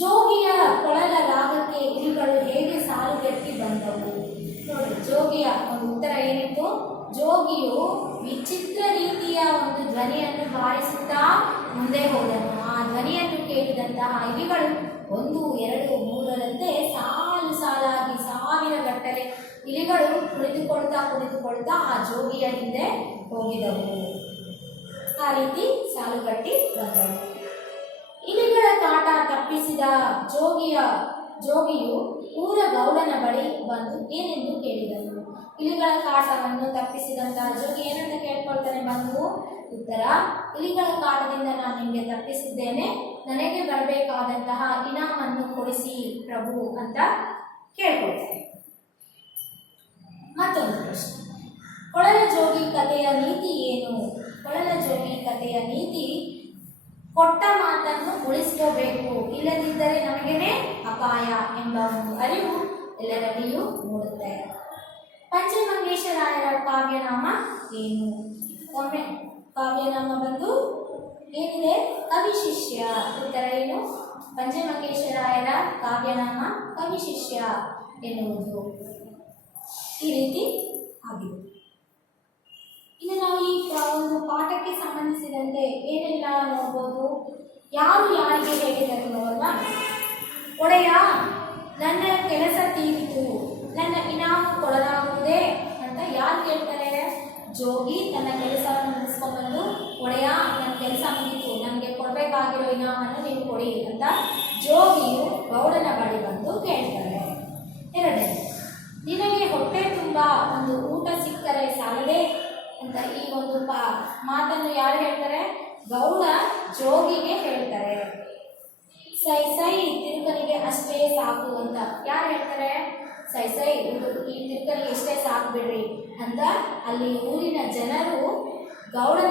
ಜೋಗಿಯ ಕೊಳಲ ರಾಗಕ್ಕೆ ಇಲಿಗಳು ಹೇಗೆ ಸಾಲುಗಟ್ಟಿ ಬಂದವು? ನೋಡಿ, ಜೋಗಿಯ ಒಂದು ಉತ್ತರ ಏನಿತ್ತು? ಜೋಗಿಯು ವಿಚಿತ್ರ ರೀತಿಯ ಒಂದು ಧ್ವನಿಯನ್ನು ಬಾರಿಸುತ್ತಾ ಮುಂದೆ ಹೋದನು. ಆ ಧ್ವನಿಯನ್ನು ಕೇಳಿದಂತಹ ಇಲಿಗಳು 1, 2, 3ರಂತೆ ಸಾಲು ಸಾಲಾಗಿ ಸಾವಿರಗಟ್ಟಲೆ ಇಲಿಗಳು ಕುಳಿತುಕೊಳ್ತಾ ಆ ಜೋಗಿಯ ಹಿಂದೆ ಹೋಗಿದವು. ಆ ರೀತಿ ಸಾಲುಗಟ್ಟಿ ಬಂದವು. ಇಲಿಗಳ ಕಾಟ ತಪ್ಪಿಸಿದ ಜೋಗಿಯು ಊರ ಗೌಡನ ಬಳಿ ಬಂದು ಏನೆಂದು ಕೇಳಿದನು. ಇಲಿಗಳ ಕಾಟವನ್ನು ತಪ್ಪಿಸಿದಂತಹ ಜೋಗಿ ಏನಂತ ಕೇಳ್ಕೊಳ್ತಾನೆ ಬಂದು? ಉತ್ತರ: ಇಲಿಗಳ ಕಾಟದಿಂದ ನಾನು ನಿಮಗೆ ತಪ್ಪಿಸಿದ್ದೇನೆ, ನನಗೆ ಬರಬೇಕಾದಂತಹ ಇನಾಮನ್ನು ಕೊಡಿಸಿ ಪ್ರಭು ಅಂತ ಕೇಳ್ಕೊಳ್ತಾರೆ. ಮತ್ತೊಂದು ಪ್ರಶ್ನೆ, ಕೊಳಲ ಜೋಗಿ ಕಥೆಯ ನೀತಿ ಏನು? ಕೊಳಲ ಜೋಗಿ ಕಥೆಯ ನೀತಿ: ಕೊಟ್ಟ ಮಾತನ್ನು ಉಳಿಸ್ಕೋಬೇಕು, ಇಲ್ಲದಿದ್ದರೆ ನಮಗೇನೆ ಅಪಾಯ ಎಂಬ ಒಂದು ಅರಿವು ಎಲ್ಲರಲ್ಲಿಯೂ ಮೂಡುತ್ತೆ. ಪಂಚಮಂಗೇಶರಾಯರ ಕಾವ್ಯನಾಮ ಏನು? ಒಮ್ಮೆ ಕಾವ್ಯನಾಮ ಬಂದು ಏನಿದೆ? ಕವಿಶಿಷ್ಯ. ಉತ್ತರ ಏನು? ಪಂಚಮಂಗೇಶರಾಯರ ಕಾವ್ಯನಾಮ ಕವಿಶಿಷ್ಯ ಎನ್ನುವುದು. ಈ ರೀತಿ ಆಗಿದೆ. ಇನ್ನು ನಾವು ಈ ಒಂದು ಪಾಠಕ್ಕೆ ಸಂಬಂಧಿಸಿದಂತೆ ಏನೆಲ್ಲ ನೋಡ್ಬೋದು? ಯಾರು ಯಾರಿಗೆ ಹೇಳಿದರು ನೋಡಲ್ವಾ? ಒಡೆಯ, ನನ್ನ ಕೆಲಸ ತೀರಿತು, ನನ್ನ ಇನಾಮು ಕೊಡಲಾಗುವುದೇ ಅಂತ ಯಾರು ಕೇಳ್ತಾರೆ? ಜೋಗಿ ತನ್ನ ಕೆಲಸವನ್ನು ಮುಗಿಸ್ಕೊಂಡ್ಬಂದು, ಒಡೆಯ ನನ್ನ ಕೆಲಸ ಮುಗಿತು, ನನಗೆ ಕೊಡಬೇಕಾಗಿರೋ ಇನಾಮನ್ನು ನೀವು ಕೊಡಿ ಅಂತ ಜೋಗಿಯು ಗೌಡನ ಬಳಿ ಬಂದು ಕೇಳ್ತಾರೆ. ಎರಡನೇ, ನಿನಗೆ ಹೊಟ್ಟೆ ತುಂಬ ಒಂದು ಊಟ ಸಿಕ್ಕರೆ ಸಾಲದೆ ಅಂತ ಈ ಒಂದು ಮಾತನ್ನು ಯಾರು ಹೇಳ್ತಾರೆ? ಗೌಡ ಜೋಗಿಗೆ ಹೇಳ್ತಾರೆ. ಸೈ ಸೈ ತಿರುಕನಿಗೆ ಅಷ್ಟೇ ಸಾಕು ಅಂತ ಯಾರು ಹೇಳ್ತಾರೆ? ಸೈ ಸೈ ಈ ತಿರುಕನಿಗೆ ಇಷ್ಟೇ ಸಾಕು ಬಿಡ್ರಿ ಅಂತ ಅಲ್ಲಿ ಊರಿನ ಜನರು ಗೌಡನ